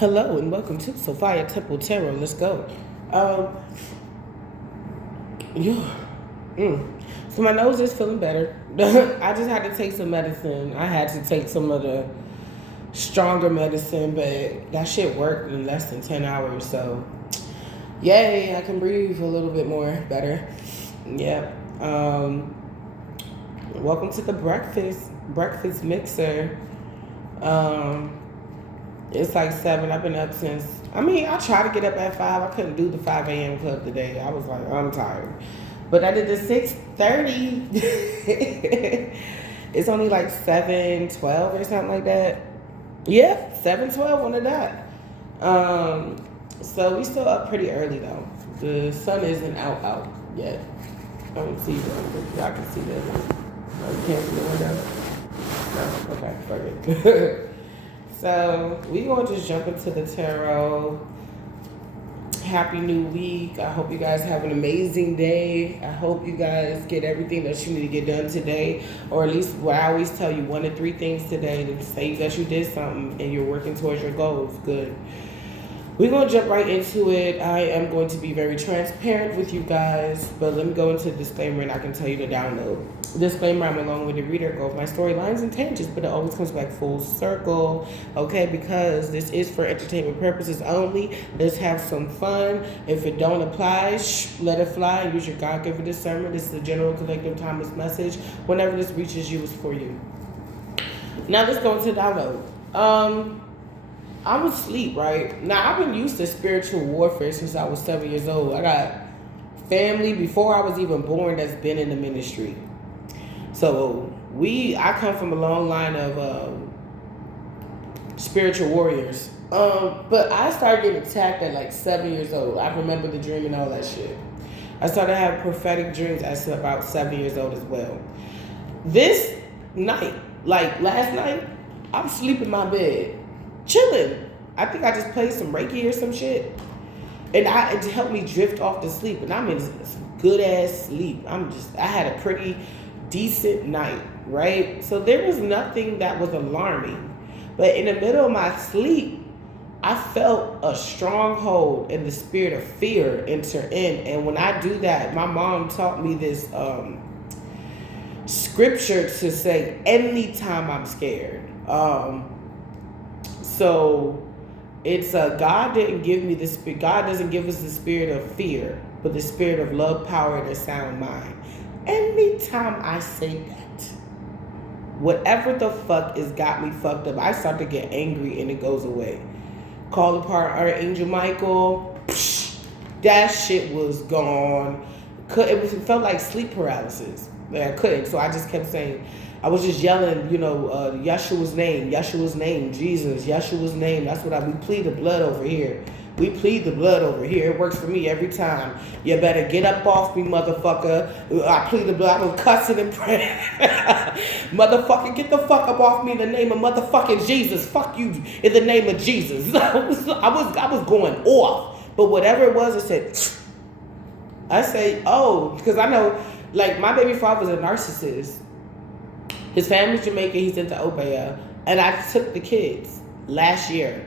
Hello and welcome to Sophia Temple Tarot. Let's go. Um, yeah. So my nose is feeling better. I just had to take some medicine. I had to take some of the stronger medicine, but that shit worked in less than 10 hours. So, yay, I can breathe a little bit more better. Yeah. Welcome to the breakfast mixer. It's like 7. I've been up since. I tried to get up at 5. I couldn't do the 5 a.m. club today. I was like, I'm tired. But I did the 6:30. It's only like 7:12 or something like that. Yeah, 7:12 on the dot. So we still up pretty early though. The sun isn't out yet. I don't see them, but y'all can see them. No, you can't see the window. No, okay, fuck it. So we gonna just jump into the tarot. Happy new week. I hope you guys have an amazing day. I hope you guys get everything that you need to get done today, or at least what I always tell you, 1 to 3 things today to say that you did something and you're working towards your goals. Good. We're going to jump right into it. I am going to be very transparent with you guys, but let me go into the disclaimer and I can tell you the download. Disclaimer, I'm a long-winded reader. Go with my storylines and tangents, but it always comes back full circle, okay? Because this is for entertainment purposes only. Let's have some fun. If it don't apply, let it fly. Use your God-given discernment. This is a general collective timeless message. Whenever this reaches you, it's for you. Now let's go into the download. I was asleep, right? Now, I've been used to spiritual warfare since I was 7 years old. I got family before I was even born that's been in the ministry. So, I come from a long line of spiritual warriors. But I started getting attacked at like 7 years old. I remember the dream and all that shit. I started having prophetic dreams at about 7 years old as well. This night, like last night, I'm asleep in my bed. Chilling. I think I just played some Reiki or some shit. And it helped me drift off to sleep. And I'm in good ass sleep. I had a pretty decent night, right? So there was nothing that was alarming. But in the middle of my sleep, I felt a stronghold in the spirit of fear enter in. And when I do that, my mom taught me this scripture to say anytime I'm scared. So it's God didn't give me the spirit. God doesn't give us the spirit of fear, but the spirit of love, power, and a sound mind. Anytime I say that, whatever the fuck has got me fucked up, I start to get angry and it goes away. Call apart Archangel Michael. That shit was gone. It felt like sleep paralysis. I couldn't, so I just kept saying. I was just yelling, Yeshua's name, Jesus, Yeshua's name. That's what we plead the blood over here. We plead the blood over here. It works for me every time. You better get up off me, motherfucker. I plead the blood. I was cussing and praying. Motherfucker, get the fuck up off me in the name of motherfucking Jesus. Fuck you in the name of Jesus. I was going off. But whatever it was, I say, because I know, like, my baby father was a narcissist. His family's Jamaican, he's into Obeah. And I took the kids last year.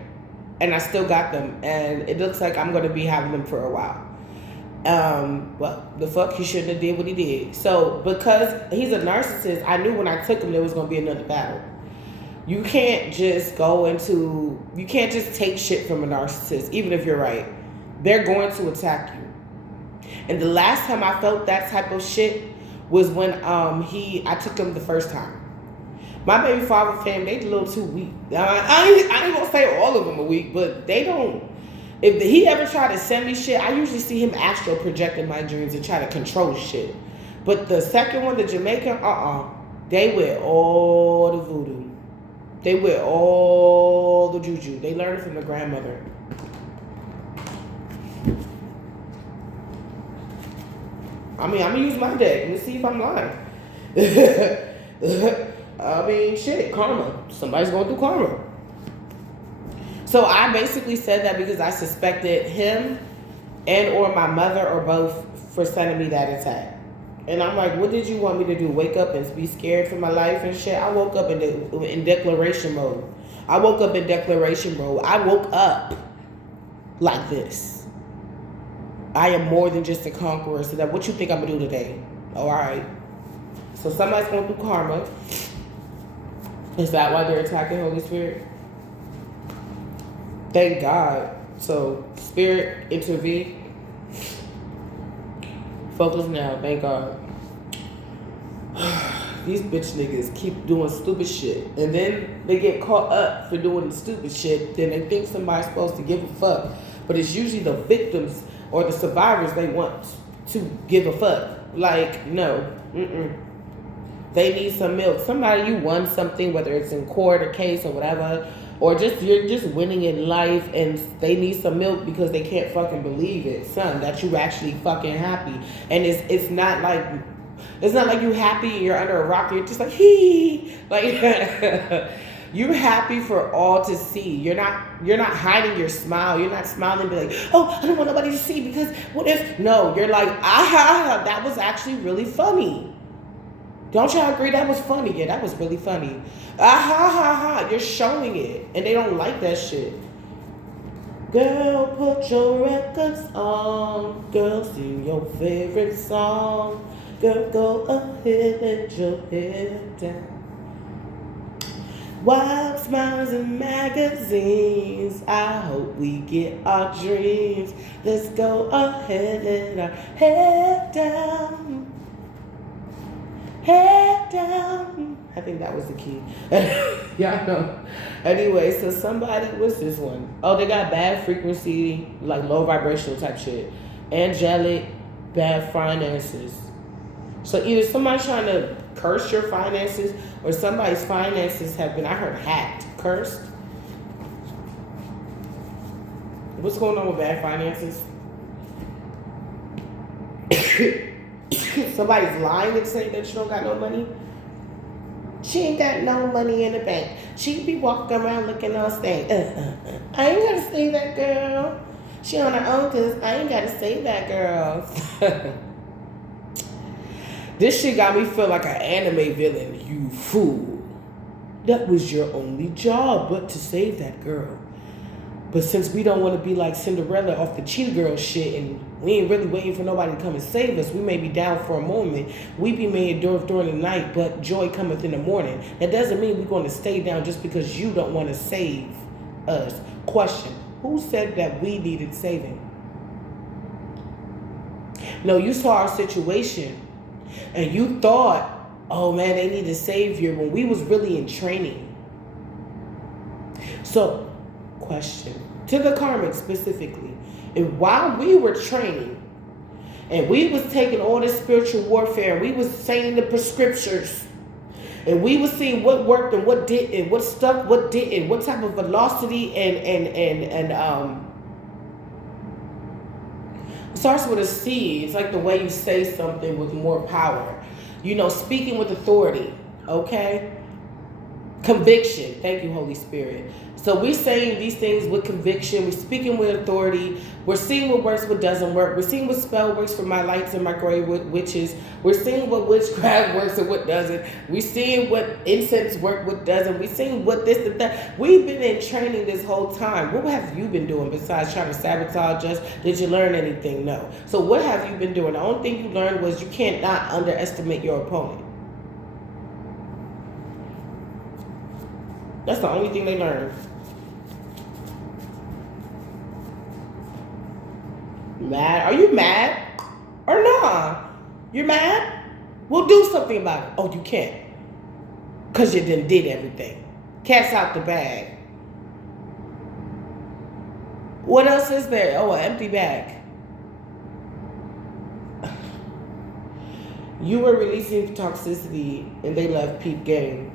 And I still got them. And it looks like I'm going to be having them for a while. Well, the fuck, he shouldn't have did what he did. So, because he's a narcissist, I knew when I took him there was going to be another battle. You can't just take shit from a narcissist, even if you're right. They're going to attack you. And the last time I felt that type of shit was when I took him the first time. My baby father family, they a little too weak. I ain't gonna say all of them are weak, but they don't. If he ever tried to send me shit, I usually see him astral projecting my dreams and try to control shit. But the second one, the Jamaican, they with all the voodoo. They with all the juju. They learned it from the grandmother. I'm gonna use my deck. Let me see if I'm lying. Shit, karma. Somebody's going through karma. So I basically said that because I suspected him and or my mother or both for sending me that attack. And I'm like, what did you want me to do? Wake up and be scared for my life and shit? I woke up in declaration mode. I woke up in declaration mode. I woke up like this. I am more than just a conqueror. So that what you think I'm gonna do today? All right. So somebody's going through karma. Is that why they're attacking Holy Spirit? Thank God. So Spirit intervene. Focus now. Thank God. These bitch niggas keep doing stupid shit. And then they get caught up for doing the stupid shit. Then they think somebody's supposed to give a fuck. But it's usually the victims or the survivors they want to give a fuck. Like, no. They need some milk. Somebody, you won something, whether it's in court or case or whatever. Or just you're just winning in life and they need some milk because they can't fucking believe it. Son, that you actually fucking happy. And it's not like you happy and you're under a rock. You're just like, hee. Like, you're happy for all to see. You're not hiding your smile. You're not smiling and be like, oh, I don't want nobody to see because what if? No, you're like, aha, that was actually really funny. Don't y'all agree that was funny? Yeah, that was really funny. Ah, ha. You're showing it. And they don't like that shit. Girl, put your records on. Girl, sing your favorite song. Girl, go ahead and let your head down. Wild smiles in magazines. I hope we get our dreams. Let's go ahead and let our head down. Head down. I think that was the key. Y'all know. Anyway, so somebody, what's this one? Oh, they got bad frequency, like low vibrational type shit. Angelic, bad finances. So either somebody's trying to curse your finances or somebody's finances have been, I heard, hacked, cursed. What's going on with bad finances? Somebody's lying and saying that you don't got no money. She ain't got no money in the bank. She be walking around looking all stank. I ain't gotta say that, girl. She on her own because I ain't gotta say that, girl. This shit got me feel like an anime villain. You fool. That was your only job, but to save that girl. But since we don't want to be like Cinderella off the cheetah girl shit and we ain't really waiting for nobody to come and save us, we may be down for a moment. We be made during the night, but joy cometh in the morning. That doesn't mean we're going to stay down just because you don't want to save us. Question, who said that we needed saving? No, you saw our situation and you thought, oh man, they need a savior when we was really in training. So, question to the karmic specifically, and while we were training and we was taking all this spiritual warfare and we was saying the prescriptures and we was seeing what worked and what didn't, what stuck, what didn't, what type of velocity and it starts with a C. It's like the way you say something with more power, you know, speaking with authority. Okay, conviction. Thank you, Holy Spirit. So we're saying these things with conviction. We're speaking with authority. We're seeing what works, what doesn't work. We're seeing what spell works for my lights and my gray witches. We're seeing what witchcraft works and what doesn't. We're seeing what incense work, what doesn't. We're seeing what this and that. We've been in training this whole time. What have you been doing besides trying to sabotage us? Did you learn anything? No. So what have you been doing? The only thing you learned was you can't not underestimate your opponent. That's the only thing they learned. Mad? Are you mad? Or nah? You're mad? We'll do something about it. Oh, you can't. Because you done did everything. Cat's out the bag. What else is there? Oh, an empty bag. You were releasing toxicity and they left peep game.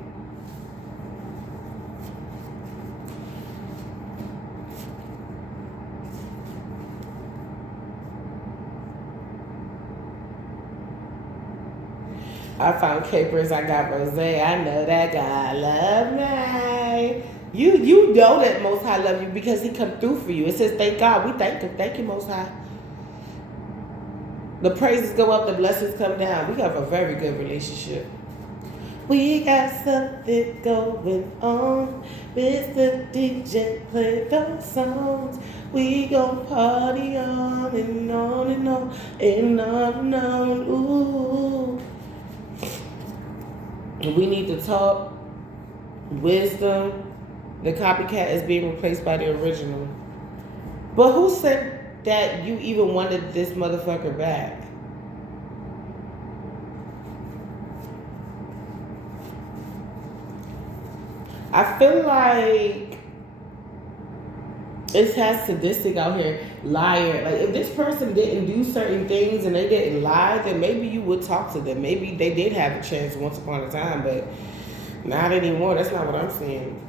I found capers, I got rosé. I know that God love me. You know that Most High love you because he come through for you. It says, thank God. We thank him. Thank you, Most High. The praises go up, the blessings come down. We have a very good relationship. We got something going on. Mr. DJ play those songs. We gon' party on and on and on and on and on. Ooh. We need to talk. Wisdom. The copycat is being replaced by the original. But who said that you even wanted this motherfucker back? I feel like it's has sadistic out here, liar. Like if this person didn't do certain things and they didn't lie, then maybe you would talk to them. Maybe they did have a chance once upon a time, but not anymore. That's not what I'm seeing.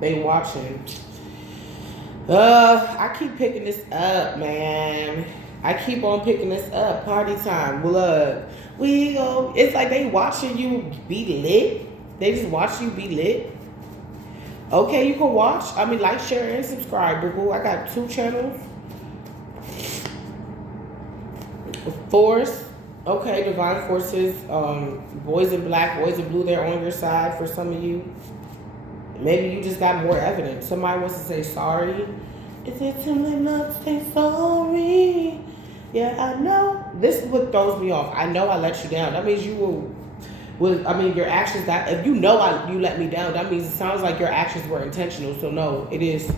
They watching. I keep picking this up, man. I keep on picking this up. Party time. Look, we go. It's like they watching you be lit. They just watch you be lit. Okay, you can watch. I mean, like, share, and subscribe, boo. I got 2 channels. Force. Okay, Divine Forces. Boys in Black, Boys in Blue. They're on your side for some of you. Maybe you just got more evidence. Somebody wants to say sorry. Is it too late not to say sorry? Yeah, I know. This is what throws me off. I know I let you down. That means you were, I mean, your actions, that if you know you let me down, that means it sounds like your actions were intentional. So no, it is.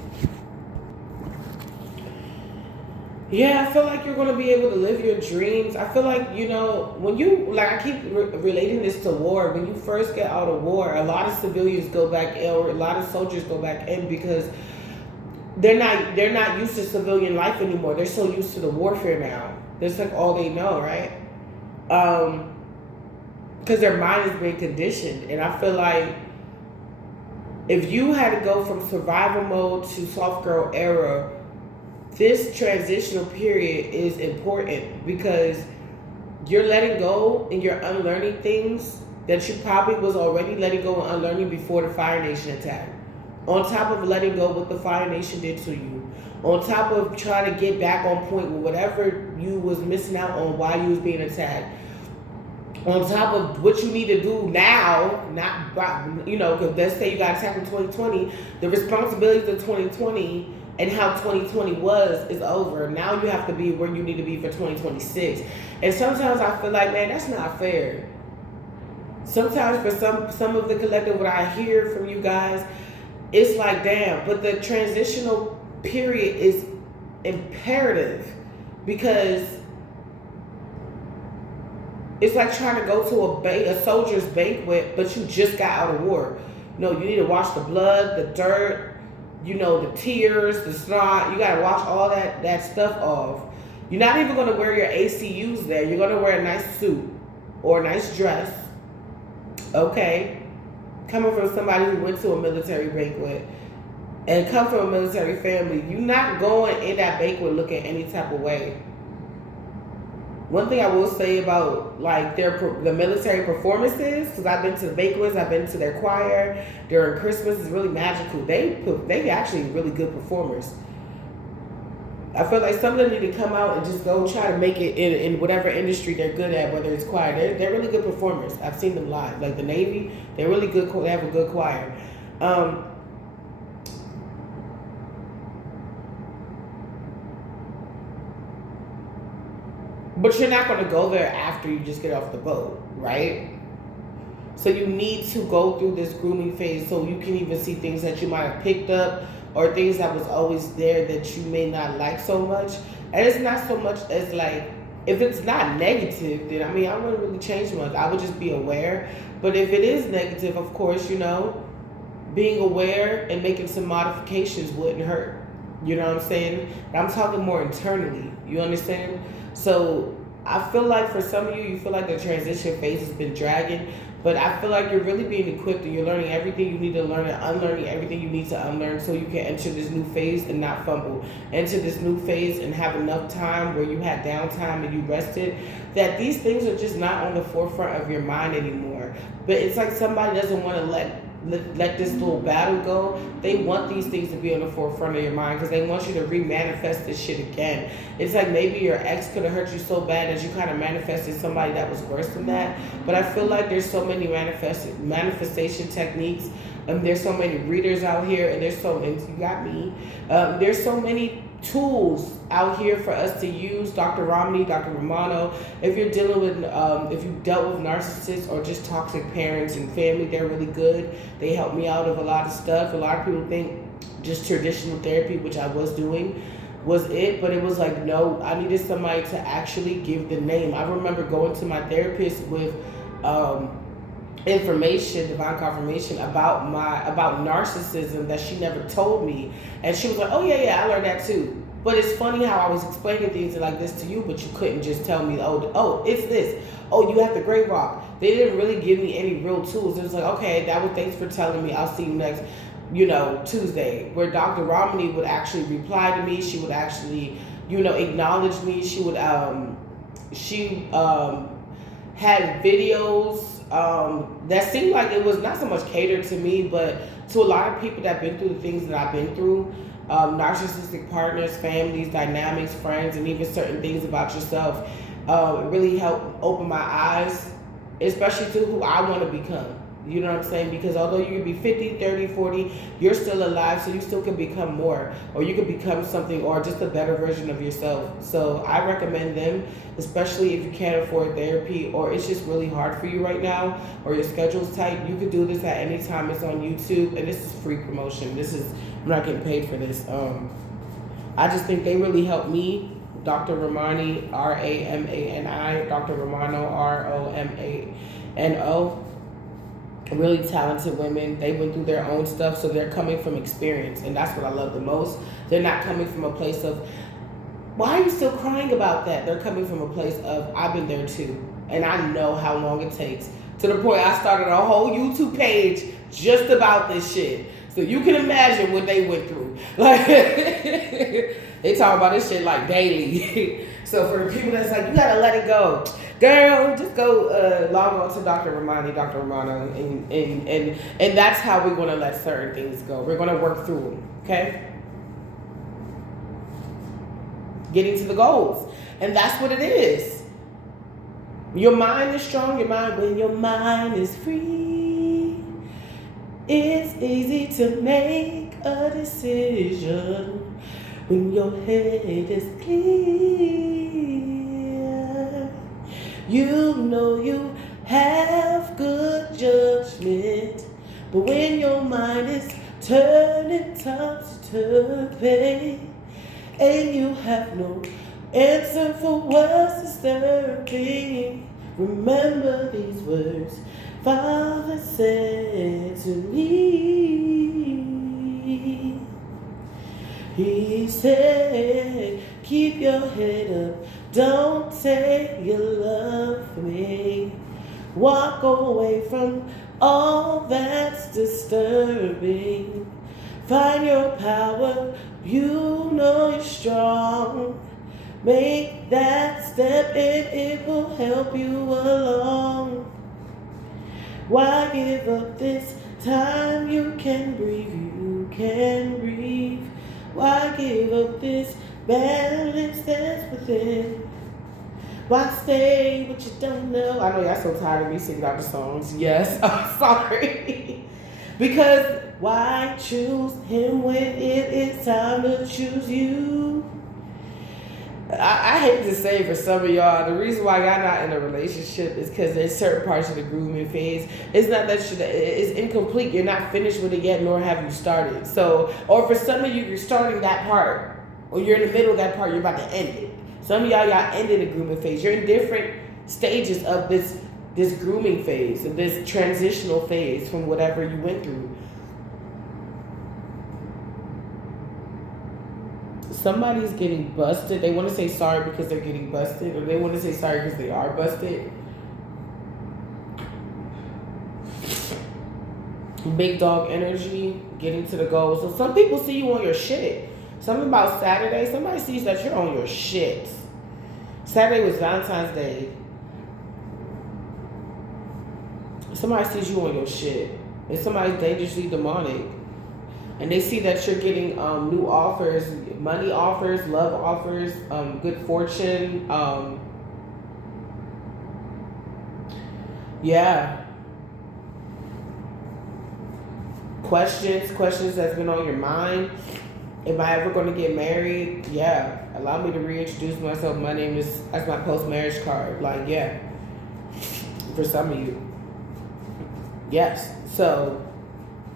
Yeah, I feel like you're going to be able to live your dreams. I feel like, you know, when you, like, I keep relating this to war. When you first get out of war, a lot of civilians go back in, or a lot of soldiers go back in because they're not used to civilian life anymore. They're so used to the warfare now. That's like all they know, right? Because their mind is being conditioned. And I feel like if you had to go from survival mode to soft girl era, this transitional period is important because you're letting go and you're unlearning things that you probably was already letting go and unlearning before the Fire Nation attack. On top of letting go what the Fire Nation did to you. On top of trying to get back on point with whatever you was missing out on while you was being attacked. On top of what you need to do now, not, you know, because let's say you got attacked in 2020, the responsibilities of 2020 and how 2020 was is over. Now you have to be where you need to be for 2026. And sometimes I feel like, man, that's not fair. Sometimes for some of the collective, what I hear from you guys, it's like, damn, but the transitional period is imperative because it's like trying to go to a soldier's banquet, but you just got out of war. No, you need to wash the blood, the dirt, you know, the tears, the snot. You got to wash all that stuff off. You're not even going to wear your ACUs there. You're going to wear a nice suit or a nice dress. Okay? Coming from somebody who went to a military banquet and come from a military family, you're not going in that banquet looking any type of way. One thing I will say about like the military performances, because I've been to the banquets, I've been to their choir during Christmas, is really magical. They actually really good performers. I feel like some of them need to come out and just go try to make it in whatever industry they're good at, whether it's choir. They're really good performers. I've seen them live. Like the Navy, they're really good. They have a good choir. But you're not going to go there after you just get off the boat, right? So you need to go through this grooming phase so you can even see things that you might have picked up or things that was always there that you may not like so much. And it's not so much as like, if it's not negative, then I mean, I wouldn't really change much. I would just be aware. But if it is negative, of course, you know, being aware and making some modifications wouldn't hurt. You know what I'm saying? I'm talking more internally. You understand? So I feel like for some of you, you feel like the transition phase has been dragging, but I feel like you're really being equipped and you're learning everything you need to learn and unlearning everything you need to unlearn so you can enter this new phase and not fumble. Enter this new phase and have enough time where you had downtime and you rested, that these things are just not on the forefront of your mind anymore. But it's like somebody doesn't want to let let this little battle go, they want these things to be on the forefront of your mind because they want you to re-manifest this shit again. It's like maybe your ex could have hurt you so bad that you kind of manifested somebody that was worse than that. But I feel like there's so many manifestation techniques. There's so many readers out here, and you got me. There's so many tools out here for us to use. Dr. Ramani, Dr. Romano. If you're dealing with, if you've dealt with narcissists or just toxic parents and family, they're really good. They help me out of a lot of stuff. A lot of people think just traditional therapy, which I was doing, was it, but it was like, no, I needed somebody to actually give the name. I remember going to my therapist with information, divine confirmation about narcissism that she never told me, and she was like, oh yeah, I learned that too. But it's funny how I was explaining things like this to you, but you couldn't just tell me, oh it's this, oh you have the Great Rock. They didn't really give me any real tools. It was like, okay, thanks for telling me, I'll see you next Tuesday. Where Dr. Ramani would actually reply to me. She would actually acknowledge me. She would had videos that seemed like it was not so much catered to me, but to a lot of people that have been through the things that I've been through. Narcissistic partners, families, dynamics, friends, and even certain things about yourself. It really helped open my eyes, especially to who I want to become. You know what I'm saying? Because although you could be 50, 30, 40, you're still alive, so you still can become more, or you can become something, or just a better version of yourself. So I recommend them, especially if you can't afford therapy, or it's just really hard for you right now, or your schedule's tight. You could do this at any time. It's on YouTube, and this is free promotion. I'm not getting paid for this. I just think they really helped me. Dr. Ramani, Ramani, Dr. Romano, Romano. Really talented women. They went through their own stuff, so they're coming from experience, and that's what I love the most. They're not coming from a place of, why are you still crying about that? They're coming from a place of, I've been there too, and I know how long it takes. To the point I started a whole YouTube page just about this shit. So you can imagine what they went through. Like, they talk about this shit like daily. So for people that's like, you gotta let it go. Girl, just go log on to Dr. Ramani, Dr. Romano, and that's how we're gonna let certain things go. We're gonna work through them, okay? Getting to the goals. And that's what it is. Your mind is strong, when your mind is free, it's easy to make a decision when your head is clear. You know you have good judgment, but when your mind is turning topsy-turvy and you have no answer for what's disturbing, remember these words Father said to me. He said, keep your head up, don't take your love from me. Walk away from all that's disturbing. Find your power, you know you're strong. Make that step and it will help you along. Why give up this time? You can breathe. Why give up this balance that's within? Why stay what you don't know? I know y'all so tired of me singing out the songs. Yes, I'm sorry. Because why choose him when it is time to choose you? I hate to say for some of y'all, the reason why y'all not in a relationship is because there's certain parts of the grooming phase. It's not that it's incomplete. You're not finished with it yet, nor have you started. So, or for some of you, you're starting that part, or you're in the middle of that part, you're about to end it. Some of y'all ended the grooming phase. You're in different stages of this grooming phase, of this transitional phase from whatever you went through. Somebody's getting busted. They want to say sorry because they're getting busted, or they want to say sorry because they are busted. Big dog energy, getting to the goal. So some people see you on your shit. Something about Saturday, somebody sees that you're on your shit. Saturday was Valentine's Day. Somebody sees you on your shit. It's somebody dangerously demonic. And they see that you're getting new offers, money offers, love offers, good fortune. Yeah. Questions that's been on your mind. Am I ever going to get married? Yeah. Allow me to reintroduce myself. My name is, that's my post-marriage card. Like, yeah. For some of you. Yes. So,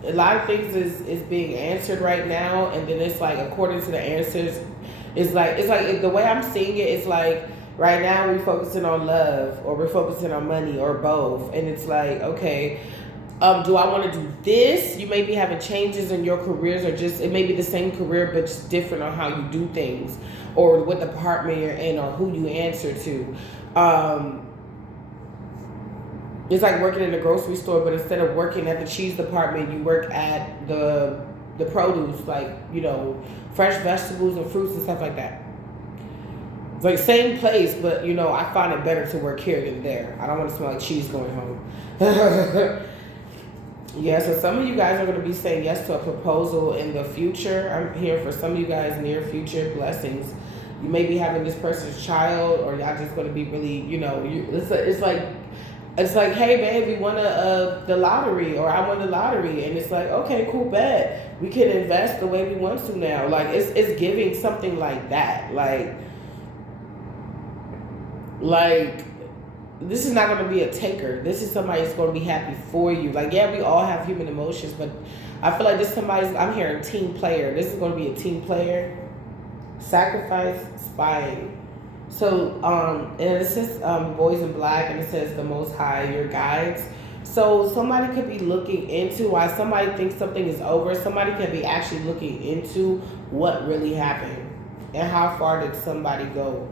a lot of things is being answered right now. And then it's like, according to the answers, it's like the way I'm seeing it, it's like, right now we're focusing on love, or we're focusing on money, or both. And it's like, okay, do I want to do this? You may be having changes in your careers, or just, it may be the same career, but just different on how you do things, or what department you're in, or who you answer to. It's like working in a grocery store, but instead of working at the cheese department, you work at the produce, like, you know, fresh vegetables and fruits and stuff like that. It's like same place, but, you know, I find it better to work here than there. I don't want to smell like cheese going home. Yeah, so some of you guys are going to be saying yes to a proposal in the future. I'm here for some of you guys, near future blessings. You may be having this person's child, or y'all just going to be really, you know, it's like, hey, babe, we won the lottery, or I won the lottery. And it's like, okay, cool, bet. We can invest the way we want to now. Like, it's giving something like that. Like, this is not going to be a taker. This is somebody that's going to be happy for you. Like, yeah, we all have human emotions, but I feel like this somebody's, I'm hearing team player. This is going to be a team player. Sacrifice, spying. So, and it says boys in black, and it says the Most High, your guides. So somebody could be looking into why somebody thinks something is over. Somebody could be actually looking into what really happened and how far did somebody go.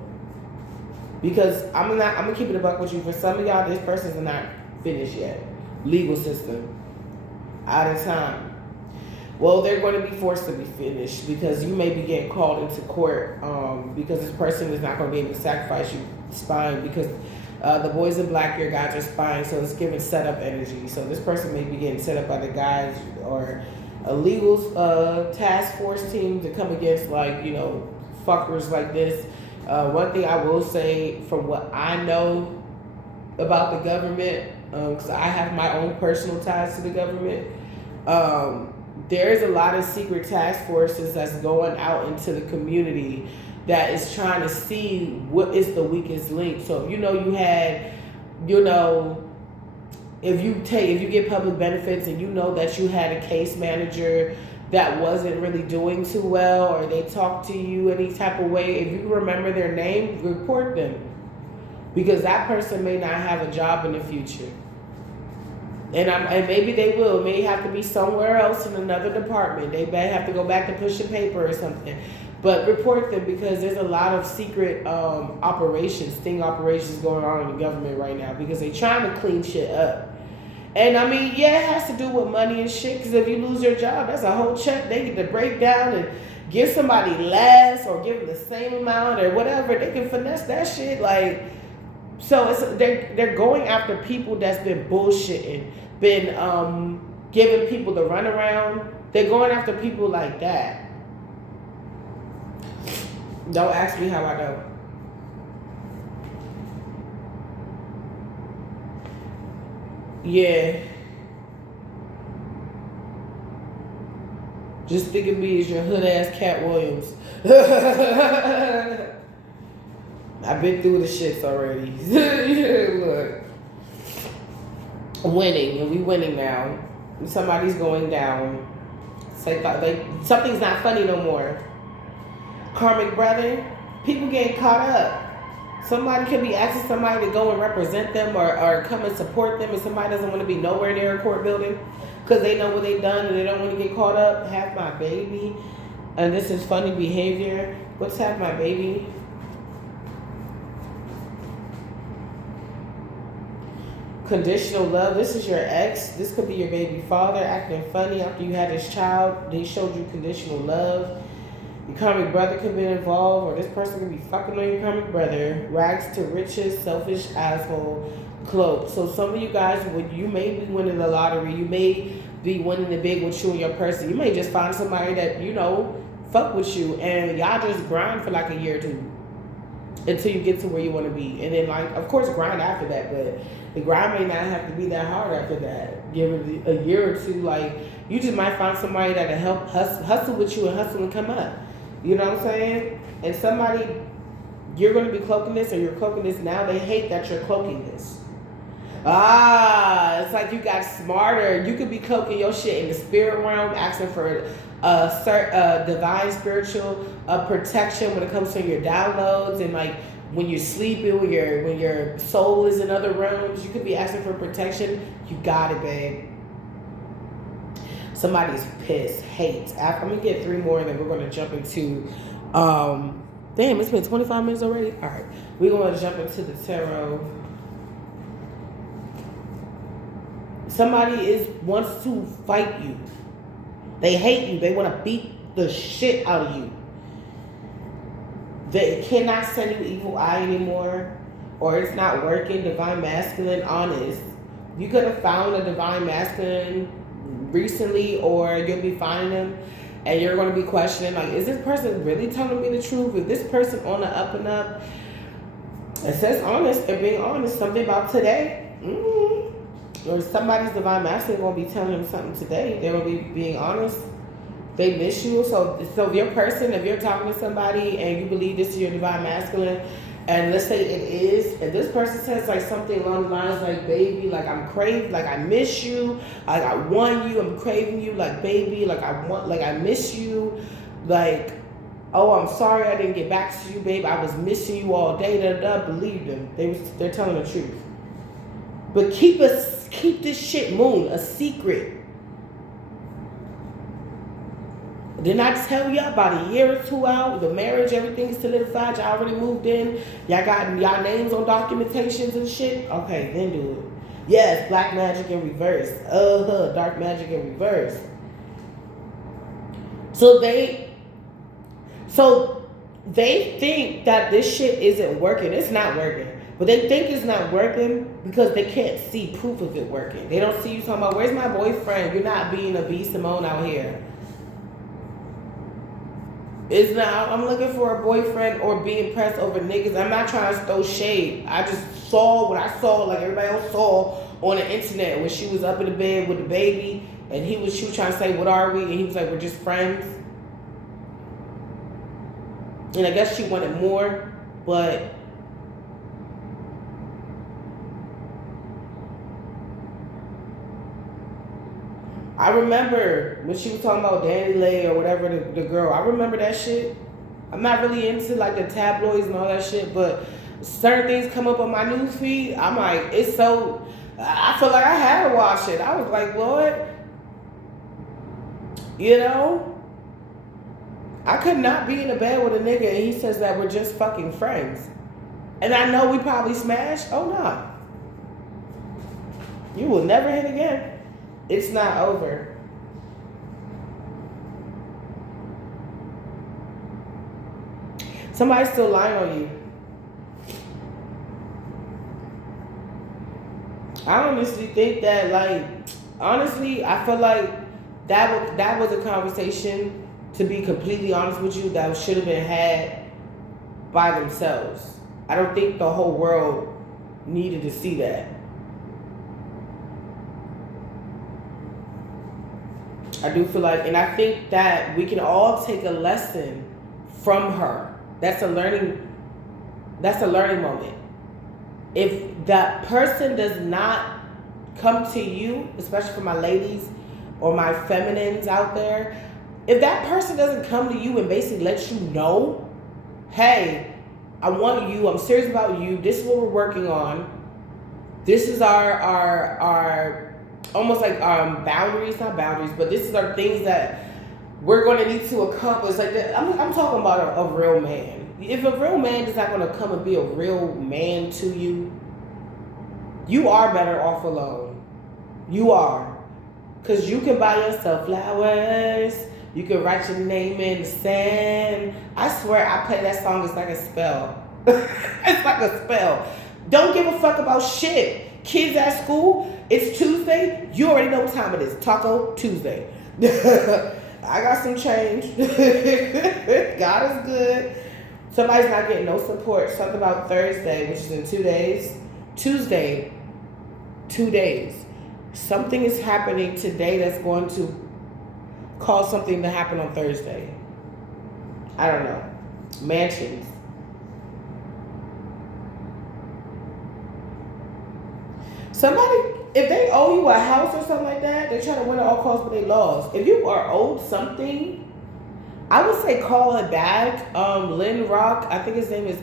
Because I'm gonna keep it a buck with you. For some of y'all, this person's not finished yet. Legal system, out of time. Well, they're going to be forced to be finished, because you may be getting called into court because this person is not going to be able to sacrifice you spying, because the boys in black, your guys are spying, so it's giving setup energy. So this person may be getting set up by the guys or a legal task force team to come against, like, you know, fuckers like this. One thing I will say, from what I know about the government, because I have my own personal ties to the government, there's a lot of secret task forces that's going out into the community that is trying to see what is the weakest link. So if you know you had, you know, if you get public benefits and you know that you had a case manager that wasn't really doing too well, or they talk to you any type of way, if you remember their name, report them, because that person may not have a job in the future. And maybe they will. It may have to be somewhere else in another department. They may have to go back to pushing paper or something. But report them, because there's a lot of secret operations, sting operations going on in the government right now, because they're trying to clean shit up. And I mean, yeah, it has to do with money and shit, because if you lose your job, that's a whole check. They get to break down and give somebody less, or give them the same amount, or whatever. They can finesse that shit. Like, so they're going after people that's been bullshitting, been giving people the runaround. They're going after people like that. Don't ask me how I know. Yeah. Just think of me as your hood ass Cat Williams. I've been through the shits already. Look. Winning, and we winning now. Somebody's going down. It's like something's not funny no more. Karmic brother, people getting caught up. Somebody could be asking somebody to go and represent them, or come and support them, and somebody doesn't want to be nowhere near a court building because they know what they've done and they don't want to get caught up. Have my baby, and this is funny behavior. What's have my baby? Conditional love. This is your ex. This could be your baby father acting funny after you had this child. They showed you conditional love. Your karmic brother could be involved, or this person could be fucking on your karmic brother. Rags to riches, selfish asshole, cloak. So some of you guys, when you may be winning the lottery, you may be winning the big with you and your person. You may just find somebody that, you know, fuck with you, and y'all just grind for like a year or two until you get to where you want to be. And then, like, of course, grind after that, but the grind may not have to be that hard after that. Give it a year or two. Like, you just might find somebody that'll help hustle with you and hustle and come up. You know what I'm saying? And somebody, you're going to be cloaking this, or you're cloaking this now. They hate that you're cloaking this. It's like you got smarter. You could be cloaking your shit in the spirit realm, asking for divine spiritual protection when it comes to your downloads, and like when you're sleeping, when your soul is in other realms, you could be asking for protection. You got it, babe. Somebody's pissed, hate. I'm gonna get 3 more, and then we're gonna jump into. Damn, it's been 25 minutes already. All right, we're gonna jump into the tarot. Somebody wants to fight you. They hate you. They want to beat the shit out of you. They cannot send you evil eye anymore, or it's not working. Divine masculine, honest. You could have found a divine masculine recently, or you'll be finding them, and you're going to be questioning, like, is this person really telling me the truth? Is this person on the up and up? It says honest, and being honest. Something about today. Or somebody's divine masculine going to be telling them something today. They're going to be being honest. They miss you. So if your person, if you're talking to somebody and you believe this is your divine masculine, and let's say it is, and this person says like something along the lines like, baby, like I'm craving, like I miss you, like I want you, I'm craving you, like baby, like I miss you, like, oh, I'm sorry I didn't get back to you, babe, I was missing you all day, believe them. They're telling the truth. But keep this shit, moon, a secret. Didn't I tell y'all about a year or 2 out, the marriage, everything's solidified, y'all already moved in, y'all got y'all names on documentations and shit? Okay, then do it. Yes, black magic in reverse. Dark magic in reverse. So they think that this shit isn't working. It's not working. But they think it's not working because they can't see proof of it working. They don't see you talking about, where's my boyfriend? You're not being a B. Simone out here. It's not, I'm looking for a boyfriend or being pressed over niggas. I'm not trying to throw shade. I just saw what I saw, like everybody else saw on the internet, when she was up in the bed with the baby, and she was trying to say, what are we? And he was like, we're just friends. And I guess she wanted more, but I remember when she was talking about Danny Lay or whatever, the girl. I remember that shit. I'm not really into like the tabloids and all that shit, but certain things come up on my news feed. I'm like, it's so, I feel like I had to watch it. I was like, Lord, you know, I could not be in a bed with a nigga and he says that we're just fucking friends. And I know we probably smashed. Oh, no. You will never hit again. It's not over. Somebody's still lying on you. I honestly think that, like, honestly, I feel like that was a conversation, to be completely honest with you, that should have been had by themselves. I don't think the whole world needed to see that. I do feel like, and I think that we can all take a lesson from her. That's a learning moment. If that person does not come to you, especially for my ladies or my feminines out there, if that person doesn't come to you and basically let you know, hey, I want you, I'm serious about you, this is what we're working on, this is our almost like boundaries, not boundaries, but this is our things that we're going to need to accomplish. Like that. I'm talking about a real man. If a real man is not going to come and be a real man to you, you are better off alone. You are. Because you can buy yourself flowers. You can write your name in the sand. I swear, I play that song, it's like a spell. It's like a spell. Don't give a fuck about shit. Kids at school, it's Tuesday. You already know what time it is. Taco Tuesday. I got some change. God is good. Somebody's not getting no support. Something about Thursday, which is in 2 days. Tuesday, 2 days. Something is happening today that's going to cause something to happen on Thursday. I don't know. Mansions. Somebody, if they owe you a house or something like that, they're trying to win at all costs, but they lost. If you are owed something, I would say call it back. Lynn Rock, I think his name is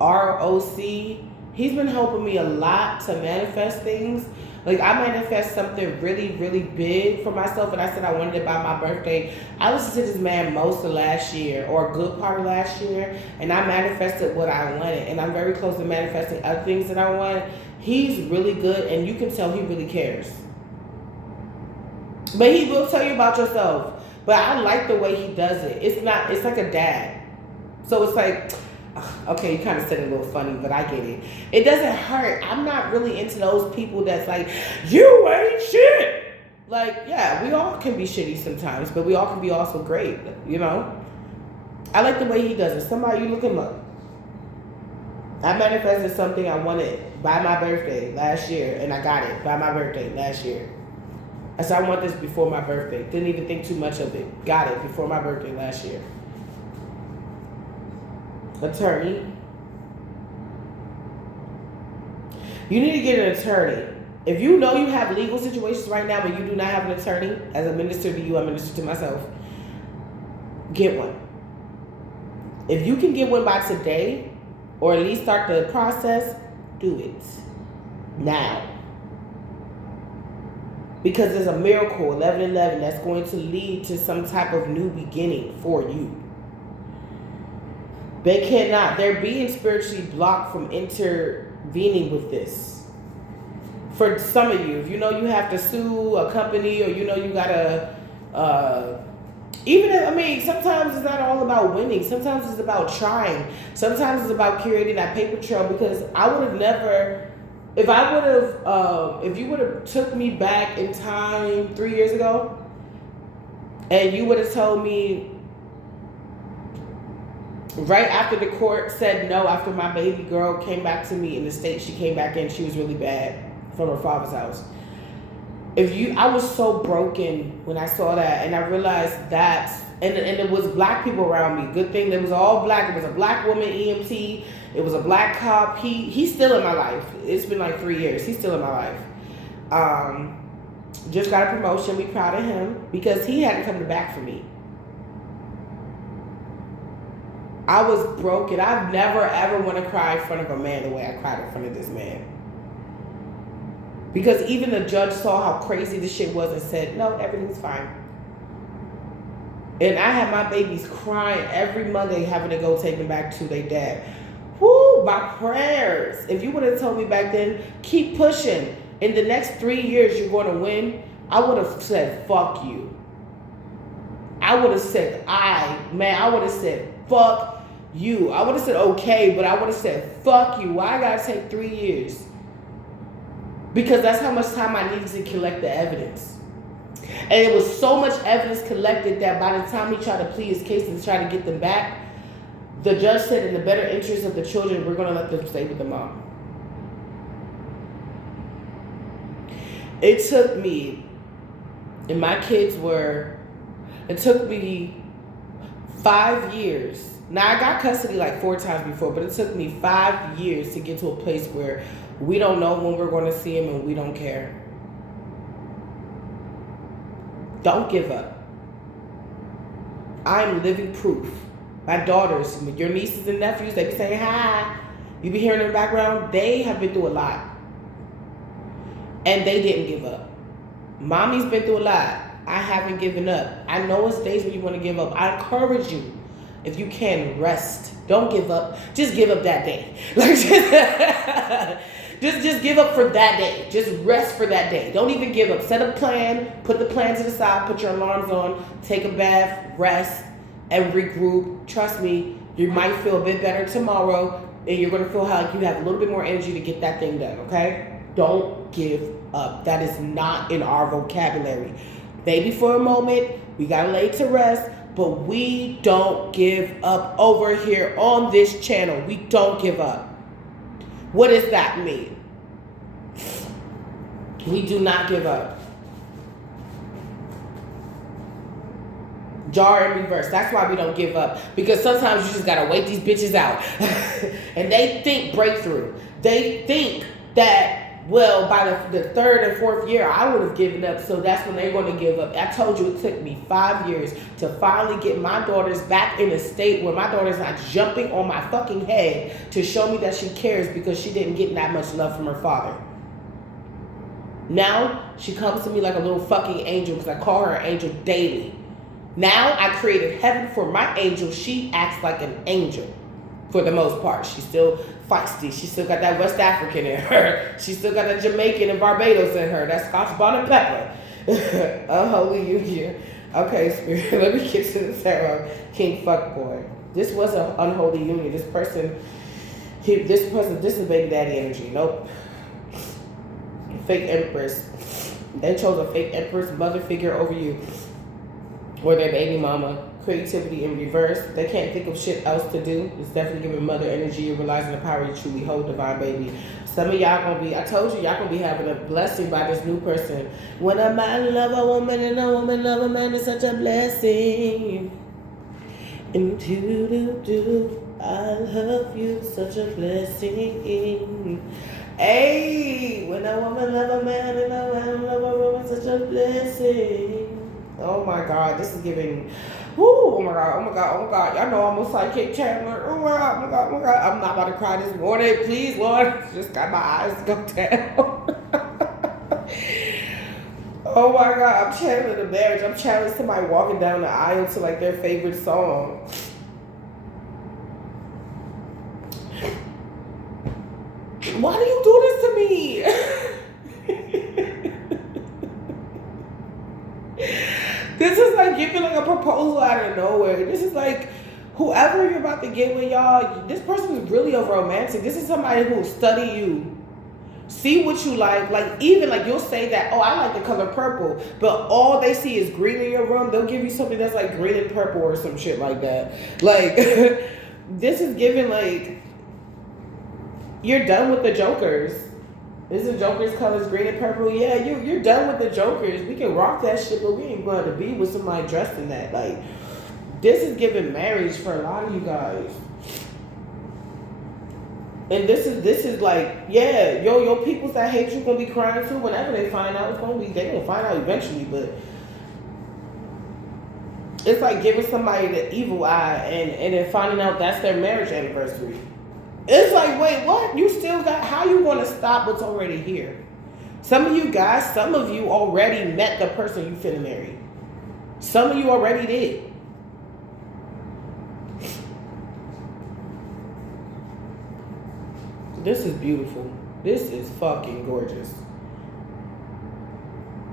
LENROC. He's been helping me a lot to manifest things. Like, I manifest something really, really big for myself, and I said I wanted it by my birthday. I listened to this man most of last year, or a good part of last year, and I manifested what I wanted. And I'm very close to manifesting other things that I want. He's really good, and you can tell he really cares. But he will tell you about yourself. But I like the way he does it. It's like a dad. So it's like, okay, you kind of said it a little funny, but I get it. It doesn't hurt. I'm not really into those people that's like, you ain't shit. Like, yeah, we all can be shitty sometimes, but we all can be also great, you know? I like the way he does it. Somebody, you look him up. I manifested something I wanted by my birthday last year, and I got it by my birthday last year. I said, I want this before my birthday. Didn't even think too much of it. Got it before my birthday last year. Attorney. You need to get an attorney. If you know you have legal situations right now, but you do not have an attorney, as a minister to you, I minister to myself, get one. If you can get one by today, or at least start the process, do it now. Because there's a miracle, 11:11, that's going to lead to some type of new beginning for you. They cannot. They're being spiritually blocked from intervening with this. For some of you, if you know you have to sue a company, or you know you gotta, sometimes it's not all about winning. Sometimes it's about trying. Sometimes it's about creating that paper trail. Because I would have never, if you would have took me back in time 3 years ago, and you would have told me, right after the court said no, after my baby girl came back to me in the state she came back in, she was really bad from her father's house. I was so broken when I saw that, and I realized that, and it was black people around me. Good thing it was all black. It was a black woman EMT. It was a black cop. He's still in my life. It's been like 3 years. He's still in my life. Just got a promotion. We proud of him because he hadn't come back for me. I was broken. I've never ever want to cry in front of a man the way I cried in front of this man. Because even the judge saw how crazy this shit was and said, no, everything's fine. And I had my babies crying every Monday, having to go take them back to their dad. Whoo, my prayers. If you would have told me back then, keep pushing. In the next 3 years, you're going to win. I would have said, fuck you. I would have said, fuck you. I would have said, okay, but I would have said, fuck you. Why I got to take 3 years? Because that's how much time I needed to collect the evidence. And it was so much evidence collected that by the time he tried to plead his case and try to get them back, the judge said in the better interest of the children, we're going to let them stay with the mom. It took me, and my kids it took me 5 years. Now, I got custody like 4 times before, but it took me 5 years to get to a place where we don't know when we're going to see him and we don't care. Don't give up. I'm living proof. My daughters, your nieces and nephews, they be saying hi. You be hearing in the background. They have been through a lot. And they didn't give up. Mommy's been through a lot. I haven't given up. I know it's days when you want to give up. I encourage you, if you can, rest. Don't give up. Just give up that day. Like just give up for that day. Just rest for that day. Don't even give up. Set a plan. Put the plan to the side. Put your alarms on. Take a bath. Rest. And regroup. Trust me, you might feel a bit better tomorrow. And you're going to feel like you have a little bit more energy to get that thing done. Okay? Don't give up. That is not in our vocabulary. Maybe for a moment, we got to lay to rest, but we don't give up over here on this channel. We don't give up. What does that mean? We do not give up. Jar and reverse. That's why we don't give up. Because sometimes you just got to wait these bitches out. And they think breakthrough. They think that, well, by the third and fourth year, I would have given up. So that's when they're going to give up. I told you it took me 5 years to finally get my daughters back in a state where my daughter's not jumping on my fucking head to show me that she cares because she didn't get that much love from her father. Now, she comes to me like a little fucking angel because I call her an angel daily. Now, I created heaven for my angel. She acts like an angel for the most part. She's still feisty. She still got that West African in her. She still got that Jamaican and Barbados in her. That Scotch bonnet pepper. Unholy union. Okay, Spirit, let me get to the tarot. King fuckboy. This was an unholy union. This person, this is baby daddy energy. Nope. Fake empress. They chose a fake empress mother figure over you. Or their baby mama. Creativity in reverse. They can't think of shit else to do. It's definitely giving mother energy. You realizing the power you truly hold, divine baby. Some of y'all gonna be, I told you, y'all gonna be having a blessing by this new person. When a man love a woman and a woman love a man, is such a blessing. And I love you, such a blessing. Hey, when a woman love a man and a man love a woman, such a blessing. Oh my God, this is giving, oh my God, oh my God, oh my God. Y'all know I'm a psychic Chandler. Oh my God, oh my God, oh my God. I'm not about to cry this morning. Please, Lord. Just got my eyes to go down. Oh my God, I'm channeling the marriage. I'm channeling somebody walking down the aisle to like their favorite song. Why do you do this to me? This is like giving like a proposal out of nowhere. This is like whoever you're about to get with, y'all, this person is really a romantic. This is somebody who will study you. See what you like even like you'll say that, oh, I like the color purple, but all they see is green in your room. They'll give you something that's like green and purple or some shit like that. Like, this is giving like, you're done with the jokers. Is the Joker's colors green and purple? Yeah, you're done with the Jokers. We can rock that shit, but we ain't going to be with somebody dressed in that. Like, this is giving marriage for a lot of you guys. And this is like, yeah, your peoples that hate you gonna be crying too. Whenever they find out, they gonna find out eventually. But it's like giving somebody the evil eye and then finding out that's their marriage anniversary. It's like, wait, what? You still got, how you going to stop what's already here? Some of you guys, some of you already met the person you finna marry. Some of you already did. This is beautiful. This is fucking gorgeous.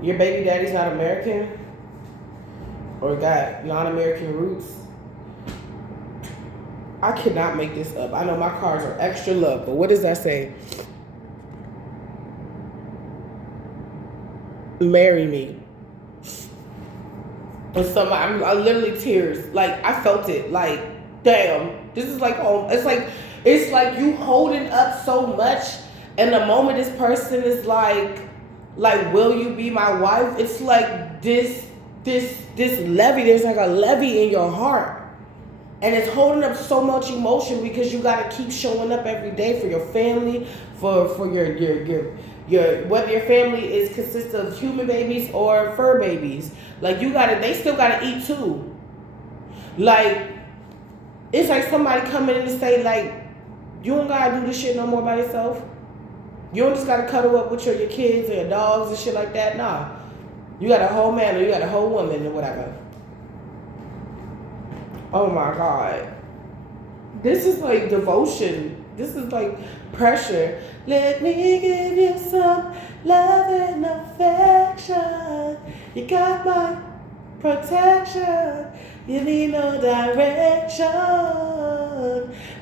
Your baby daddy's not American? Or got non-American roots? I cannot make this up. I know my cards are extra love, but what does that say? Marry me. And somebody, I literally tears. Like, I felt it. Like, damn. This is like, oh, it's like you holding up so much, and the moment this person is like, will you be my wife? It's like this levy. There's like a levy in your heart. And it's holding up so much emotion because you got to keep showing up every day for your family, for your whether your family consists of human babies or fur babies. Like, they still got to eat too. Like, it's like somebody coming in and say, like, you don't got to do this shit no more by yourself. You don't just got to cuddle up with your kids or your dogs and shit like that. Nah. You got a whole man or you got a whole woman or whatever. Oh my God. This is like devotion. This is like pressure. Let me give you some love and affection. You got my protection. Give me no direction.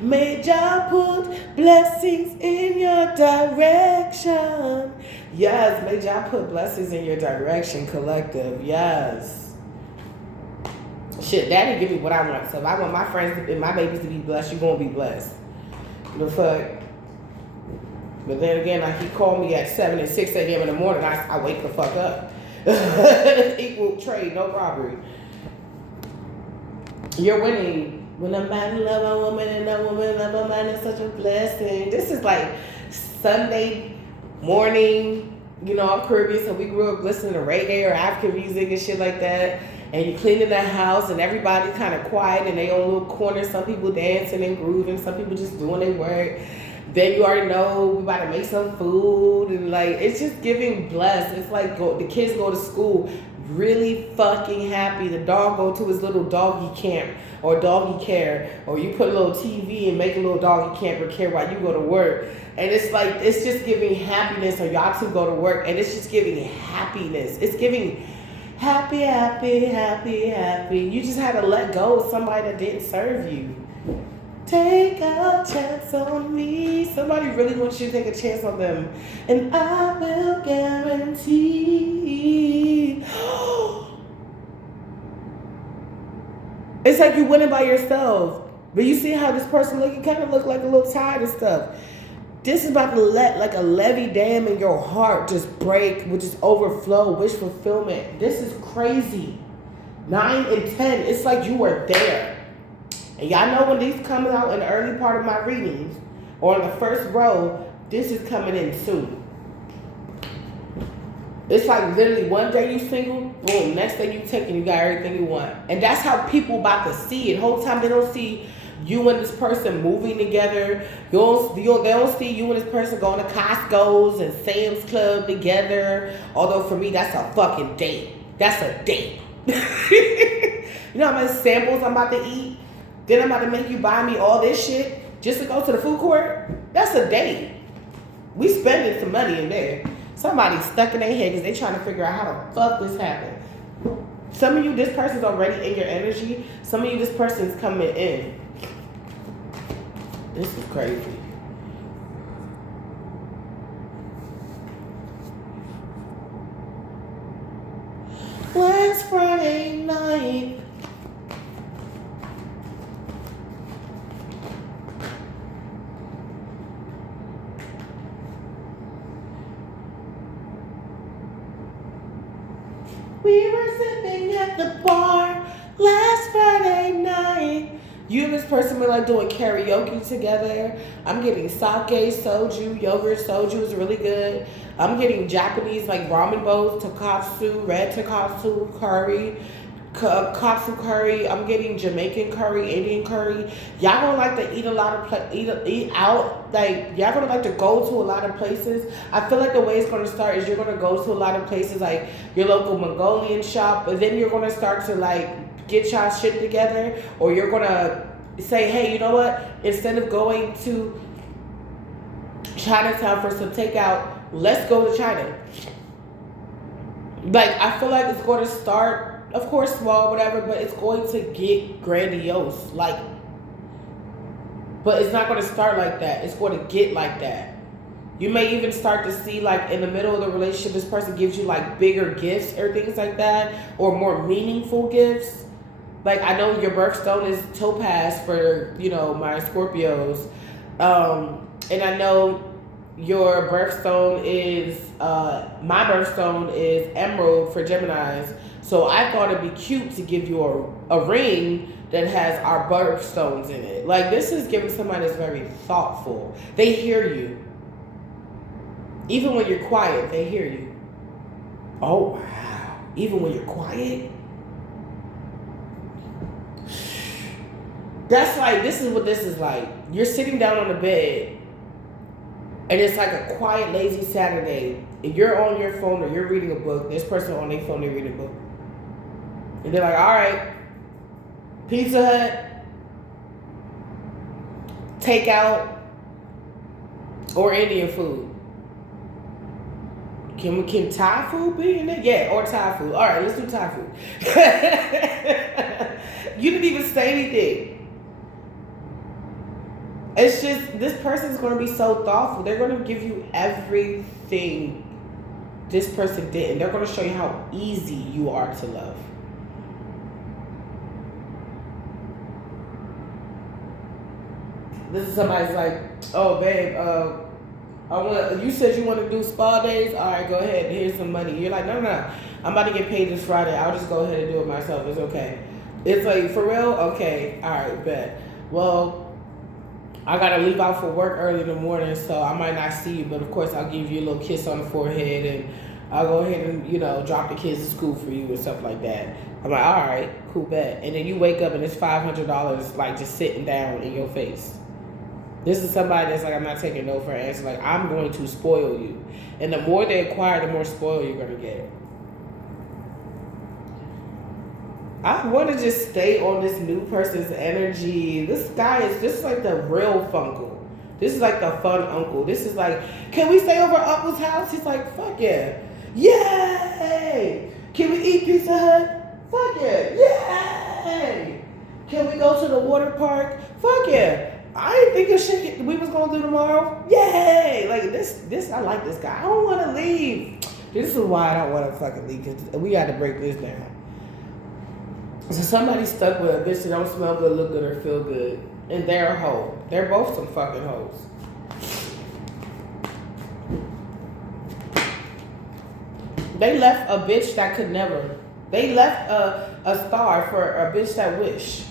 May Jah put blessings in your direction. Yes, may Jah put blessings in your direction, collective. Yes. Shit, daddy give me what I want. So if I want my friends and my babies to be blessed, you gonna be blessed. The fuck? But then again, like he called me at 7 and 6 a.m. in the morning. I wake the fuck up. Equal trade, no robbery. You're winning. When a man love a woman and a woman love a man, is such a blessing. This is like Sunday morning. You know, I'm Caribbean, so we grew up listening to reggae or African music and shit like that. And you cleaning the house and everybody kind of quiet in their own little corner. Some people dancing and grooving. Some people just doing their work. Then you already know we about to make some food. And like, it's just giving blessed. It's like the kids go to school really fucking happy. The dog go to his little doggy camp or doggy care. Or you put a little TV and make a little doggy camp or care while you go to work. And it's like, it's just giving happiness. Or y'all two go to work and it's just giving happiness. It's giving happy, happy, happy, happy. You just had to let go of somebody that didn't serve you. Take a chance on me. Somebody really wants you to take a chance on them. And I will guarantee. It's like you winning by yourself. But you see how this person look? You kind of look like a little tired and stuff. This is about to let like a levee dam in your heart just break, which is overflow, wish fulfillment. This is crazy. 9 and 10, it's like you were there. And y'all know when these coming out in the early part of my readings, or in the first row, this is coming in soon. It's like literally one day you single, boom, next day you taking, you got everything you want. And that's how people about to see it. Whole time they don't see you and this person moving together. They don't see you and this person going to Costco's and Sam's Club together. Although for me, that's a fucking date. That's a date. You know how many samples I'm about to eat? Then I'm about to make you buy me all this shit just to go to the food court? That's a date. We spending some money in there. Somebody's stuck in their head because they trying to figure out how the fuck this happened. Some of you, this person's already in your energy. Some of you, this person's coming in. This is crazy. Last Friday night. We were sitting at the bar last Friday night. You and this person were like doing karaoke together. I'm getting sake, soju, yogurt soju is really good. I'm getting Japanese like ramen bowls, tonkatsu, red tonkatsu curry, katsu curry. I'm getting Jamaican curry, Indian curry. Y'all gonna like to eat a lot of eat out. Like y'all gonna like to go to a lot of places. I feel like the way it's gonna start is you're gonna go to a lot of places like your local Mongolian shop, but then you're gonna start to like get y'all shit together, or you're gonna say, hey, you know what? Instead of going to Chinatown for some takeout, let's go to China. Like, I feel like it's going to start, of course, small, whatever, but it's going to get grandiose. Like, but it's not going to start like that. It's going to get like that. You may even start to see, like, in the middle of the relationship, this person gives you, like, bigger gifts or things like that, or more meaningful gifts. Like, I know your birthstone is topaz for, you know, my Scorpios. And I know your birthstone is, my birthstone is emerald for Geminis. So I thought it'd be cute to give you a ring that has our birthstones in it. Like, this is giving somebody that's very thoughtful. They hear you. Even when you're quiet, they hear you. Oh, wow. Even when you're quiet? That's like, this is what this is like. You're sitting down on the bed, and it's like a quiet, lazy Saturday, and you're on your phone or you're reading a book. This person on their phone, they're reading a book. And they're like, all right, Pizza Hut, takeout, or Indian food. Can Thai food be in it? Yeah, or Thai food. All right, let's do Thai food. You didn't even say anything. It's just, this person's going to be so thoughtful. They're going to give you everything this person didn't. They're going to show you how easy you are to love. This is somebody's like, oh babe, you said you want to do spa days. All right, go ahead. Here's some money. You're like, no. I'm about to get paid this Friday. I'll just go ahead and do it myself. It's okay. It's like, for real? Okay. All right, bet. Well, I got to leave out for work early in the morning, so I might not see you. But, of course, I'll give you a little kiss on the forehead, and I'll go ahead and, drop the kids to school for you and stuff like that. I'm like, all right, cool, bet. And then you wake up, and it's $500, like, just sitting down in your face. This is somebody that's like, I'm not taking no for an answer. Like, I'm going to spoil you. And the more they acquire, the more spoiled you're going to get. I want to just stay on this new person's energy. This guy is just like the real funkle. This is like the fun uncle. This is like, can we stay over at Uncle's house? He's like, fuck yeah. Yay! Can we eat Pizza Hut? Fuck yeah. Yay! Can we go to the water park? Fuck yeah. I ain't think of shit we was gonna do tomorrow. Yay! Like this, I like this guy. I don't want to leave. This is why I don't want to fucking leave, because we got to break this down. So somebody's stuck with a bitch that don't smell good, look good, or feel good, and they're a hoe. They're both some fucking hoes. They left a bitch that could never. They left a star for a bitch that wish.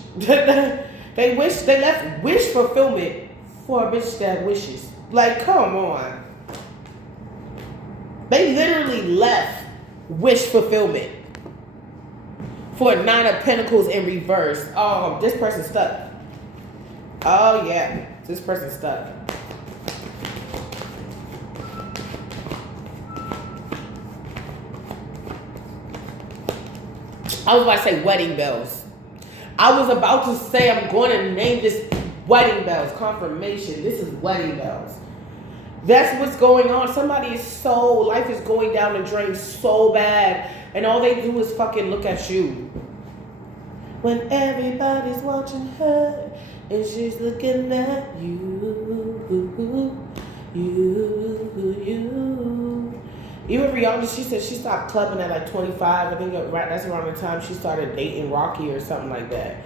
They left wish fulfillment for a bitch that wishes. Like, come on. They literally left wish fulfillment for a 9 of Pentacles in reverse. Oh, this person's stuck. Oh, yeah. This person's stuck. I was about to say wedding bells. I was about to say I'm going to name this wedding bells. Confirmation. This is wedding bells. That's what's going on. Somebody is life is going down the drain so bad, and all they do is fucking look at you. When everybody's watching her, and she's looking at you. Even Rihanna, she said she stopped clubbing at like 25. I think that's around the time she started dating Rocky or something like that.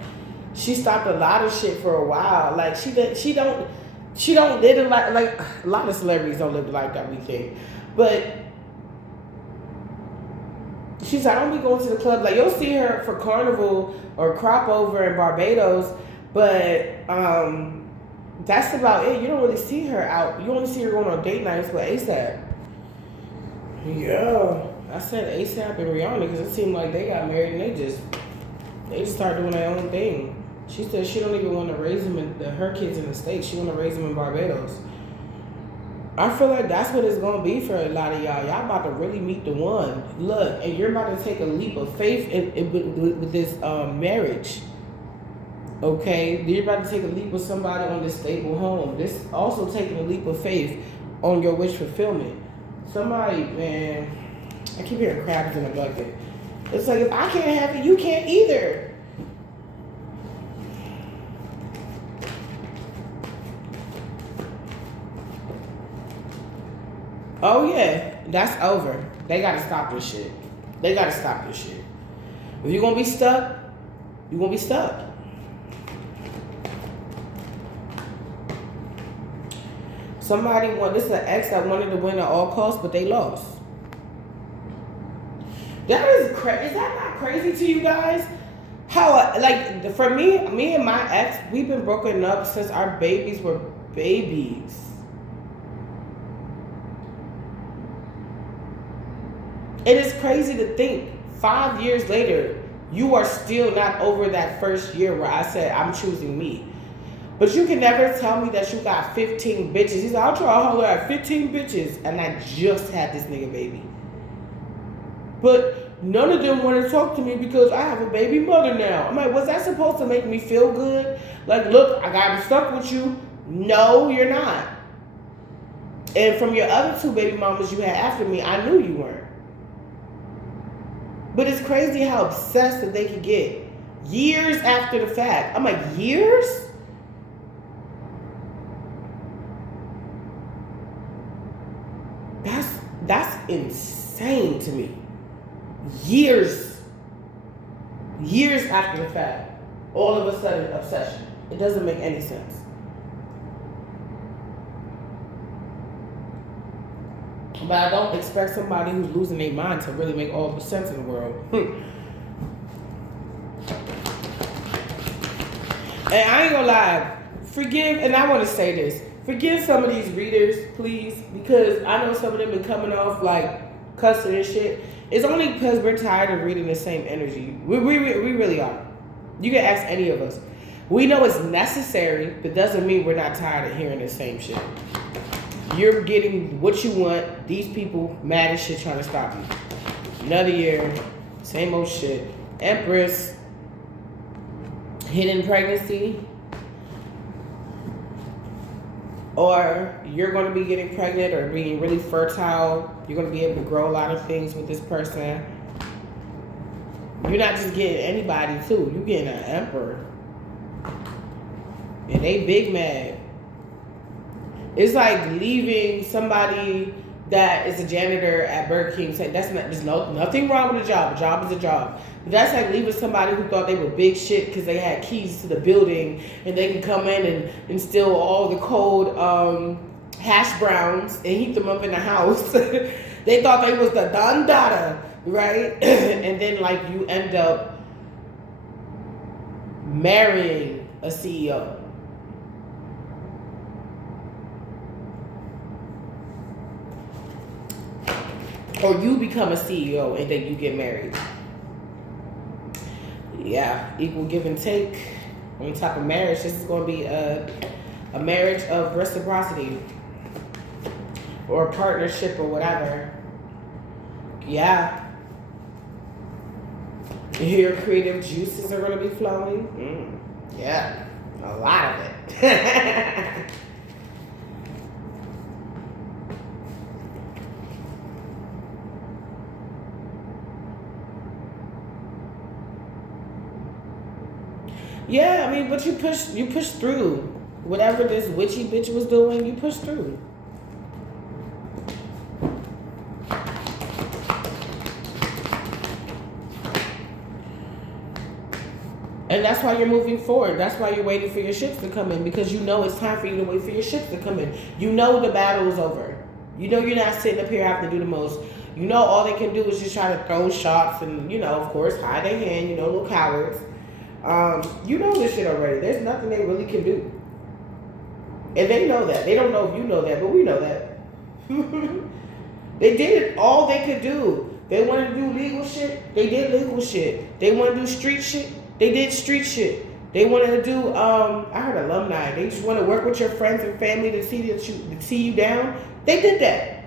She stopped a lot of shit for a while. Like she don't live it like a lot of celebrities don't live like that, we think. But she's like, I don't be going to the club. Like, you'll see her for Carnival or Crop Over in Barbados, but that's about it. You don't really see her out. You only see her going on date nights with ASAP. Yeah, I said ASAP and Rihanna because it seemed like they got married and they just started doing their own thing. She said she don't even want to raise them her kids in the States. She want to raise them in Barbados. I feel like that's what it's going to be for a lot of y'all. Y'all about to really meet the one. Look, and you're about to take a leap of faith with this marriage. Okay? You're about to take a leap with somebody on this stable home. This also taking a leap of faith on your wish fulfillment. Somebody, man, I keep hearing crabs in a bucket. It's like, if I can't have it, you can't either. Oh, yeah, that's over. They got to stop this shit. They got to stop this shit. If you're going to be stuck, you're going to be stuck. This is an ex that wanted to win at all costs, but they lost. That is crazy. Is that not crazy to you guys? How, like, for me and my ex, we've been broken up since our babies were babies. It is crazy to think 5 years later, you are still not over that first year where I said, I'm choosing me. But you can never tell me that you got 15 bitches. He's like, I'll try to holler at 15 bitches. And I just had this nigga baby. But none of them want to talk to me because I have a baby mother now. I'm like, was that supposed to make me feel good? Like, look, I got stuck with you. No, you're not. And from your other 2 baby mamas you had after me, I knew you weren't. But it's crazy how obsessed that they could get Years after the fact. I'm like, years? That's insane to me. Years after the fact, all of a sudden obsession. It doesn't make any sense. But I don't expect somebody who's losing their mind to really make all the sense in the world. And I ain't gonna lie, forgive, and I want to say this, forgive some of these readers, please, because I know some of them been coming off like cussing and shit. It's only because we're tired of reading the same energy. We really are. You can ask any of us. We know it's necessary, but doesn't mean we're not tired of hearing the same shit. You're getting what you want. These people mad as shit trying to stop you. Another year, same old shit. Empress, hidden pregnancy, or you're going to be getting pregnant or being really fertile. You're going to be able to grow a lot of things with this person. You're not just getting anybody too. You're getting an emperor. And they big mad. It's like leaving somebody that is a janitor at Burger King saying there's nothing wrong with a job. A job is a job. But that's like leaving somebody who thought they were big shit because they had keys to the building and they can come in and steal all the cold hash browns and heat them up in the house. They thought they was the Don Dada, right? And then like you end up marrying a CEO. Or you become a CEO and then you get married. Yeah, equal give and take. On top of marriage, this is going to be a marriage of reciprocity. Or a partnership or whatever. Yeah. Your creative juices are going to be flowing. Yeah, a lot of it. Yeah, I mean, but you push through. Whatever this witchy bitch was doing, you push through. And that's why you're moving forward. That's why you're waiting for your ships to come in, because you know it's time for you to wait for your ships to come in. You know the battle is over. You know you're not sitting up here having to do the most. You know all they can do is just try to throw shots and, you know, of course, hide their hand, you know, little cowards. You know this shit already. There's nothing they really can do. And they know that. They don't know if you know that, but we know that. They did all they could do. They wanted to do legal shit. They did legal shit. They want to do street shit. They did street shit. They wanted to do, I heard alumni. They just want to work with your friends and family to see you down. They did that.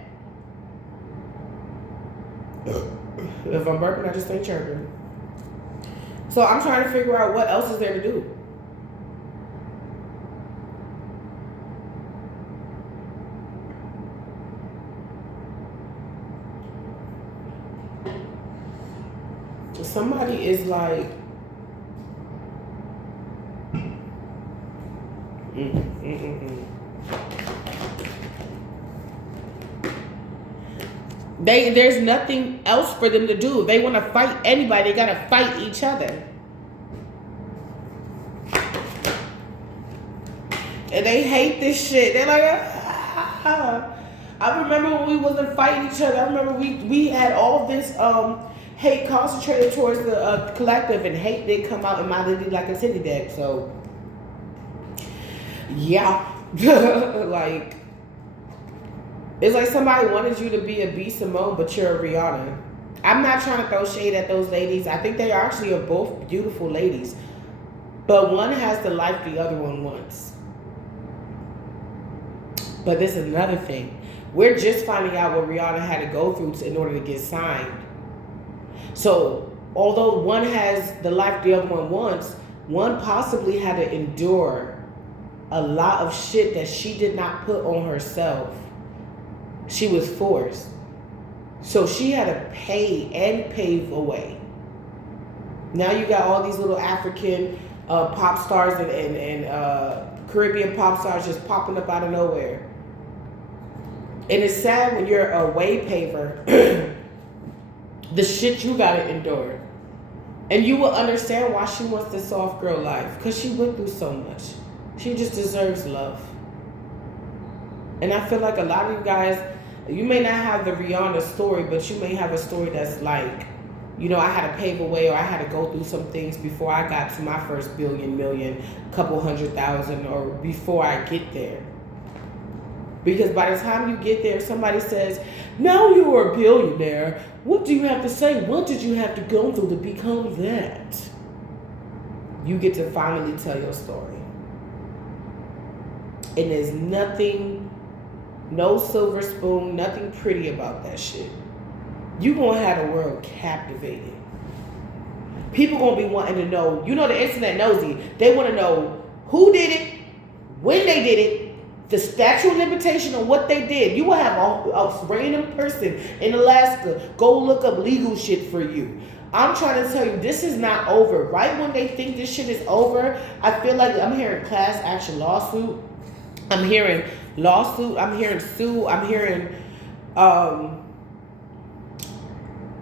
If I'm burping, I just ain't chirping. So I'm trying to figure out what else is there to do. Somebody is like, there's nothing else for them to do. If they want to fight anybody, they gotta fight each other. And they hate this shit. They're like, I remember when we wasn't fighting each other. I remember we had all this hate concentrated towards the collective, and hate did come out in my lady like a city deck. So yeah. Like, it's like somebody wanted you to be a B. Simone, but you're a Rihanna. I'm not trying to throw shade at those ladies. I think they actually are both beautiful ladies. But one has the life the other one wants. But this is another thing. We're just finding out what Rihanna had to go through in order to get signed. So, although one has the life the other one wants, one possibly had to endure a lot of shit that she did not put on herself. She was forced. So she had to pay and pave a way. Now you got all these little African pop stars and Caribbean pop stars just popping up out of nowhere. And it's sad when you're a way paver, the shit you gotta endure. And you will understand why she wants the soft girl life. Because she went through so much. She just deserves love. And I feel like a lot of you guys, you may not have the Rihanna story, but you may have a story that's like, you know, I had to pave a way, or I had to go through some things before I got to my first billion, million, couple 100,000, or before I get there. Because by the time you get there, somebody says, now you're a billionaire. What do you have to say? What did you have to go through to become that? You get to finally tell your story. And there's nothing, no silver spoon, nothing pretty about that shit. You gonna have the world captivated. People gonna be wanting to know, you know, the internet nosy. They want to know who did it, when they did it, the statute of limitation on what they did. You will have a random person in Alaska go look up legal shit for you. I'm trying to tell you, this is not over. Right when they think this shit is over, I feel like I'm hearing class action lawsuit. I'm hearing lawsuit. I'm hearing sue. I'm hearing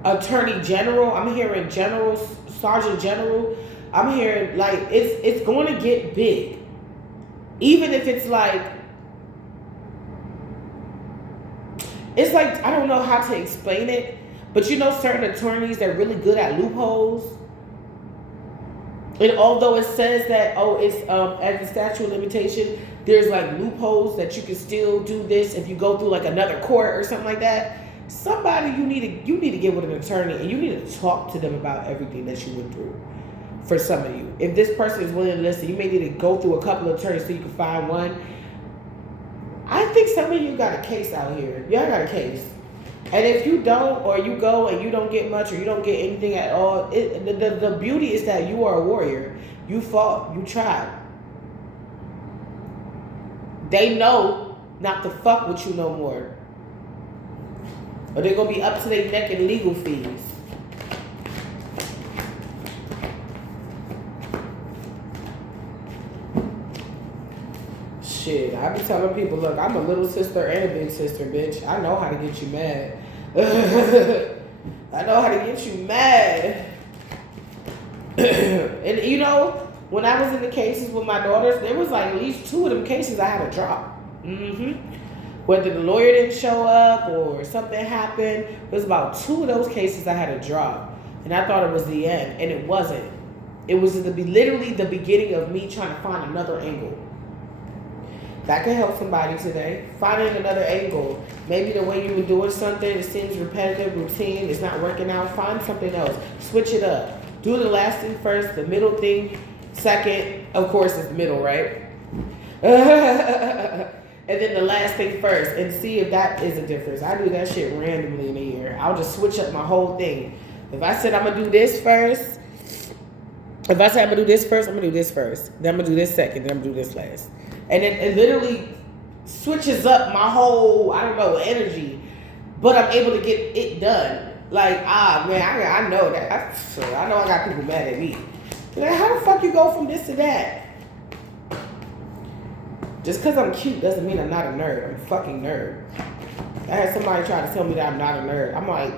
attorney general. I'm hearing general, sergeant general. I'm hearing like it's going to get big. Even if it's like, I don't know how to explain it, but you know, certain attorneys, they're really good at loopholes. And although it says that, oh, it's as a statute of limitation, there's like loopholes that you can still do this if you go through like another court or something like that. Somebody you need to get with an attorney, and you need to talk to them about everything that you went through. For some of you, if this person is willing to listen, you may need to go through a couple of attorneys so you can find one. I think some of you got a case out here. Y'all got a case. And if you don't, or you go and you don't get much, or you don't get anything at all, the beauty is that you are a warrior. You fought. You tried. They know not to fuck with you no more. Or they're going to be up to their neck in legal fees. Shit, I be telling people, look, I'm a little sister and a big sister, bitch. I know how to get you mad. I know how to get you mad. And you know, when I was in the cases with my daughters, there was like at least 2 of them cases I had to drop. Whether the lawyer didn't show up or something happened, it was about 2 of those cases I had to drop. And I thought it was the end, and it wasn't. It was literally the beginning of me trying to find another angle. That could help somebody today. Finding another angle. Maybe the way you were doing something, it seems repetitive, routine, it's not working out. Find something else. Switch it up. Do the last thing first, the middle thing second. Of course, it's the middle, right? And then the last thing first, and see if that is a difference. I do that shit randomly in a year. I'll just switch up my whole thing. If I said I'm going to do this first, I'm going to do this first. Then I'm going to do this second, then I'm going to do this last. And it literally switches up my whole, I don't know, energy. But I'm able to get it done. Like, man, I know that. I know I got people mad at me. Like, how the fuck you go from this to that? Just because I'm cute doesn't mean I'm not a nerd. I'm a fucking nerd. I had somebody try to tell me that I'm not a nerd. I'm like,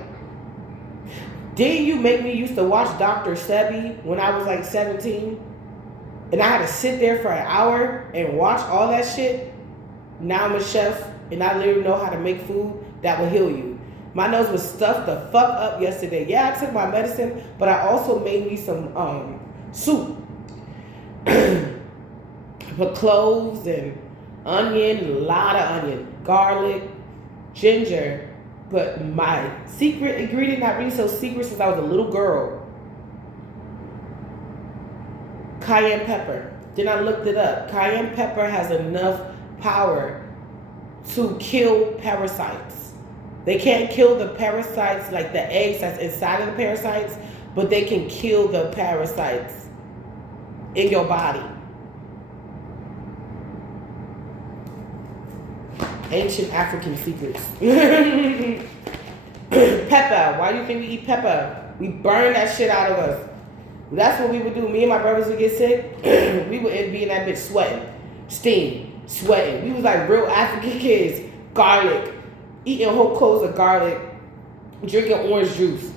didn't you make me used to watch Dr. Sebi when I was like 17? And I had to sit there for an hour and watch all that shit. Now I'm a chef and I literally know how to make food that will heal you. My nose was stuffed the fuck up yesterday. Yeah, I took my medicine, but I also made me some soup. Put cloves and onion, a lot of onion, garlic, ginger. But my secret ingredient, not really so secret since I was a little girl, cayenne pepper. Then I looked it up. Cayenne pepper has enough power to kill parasites. They can't kill the parasites like the eggs that's inside of the parasites, but they can kill the parasites in your body. Ancient African secrets. Pepper. Why do you think we eat pepper? We burn that shit out of us. That's what we would do. Me and my brothers would get sick. We would be in that bitch sweating, steam, sweating. We was like real African kids. Garlic, eating whole cloves of garlic, drinking orange juice,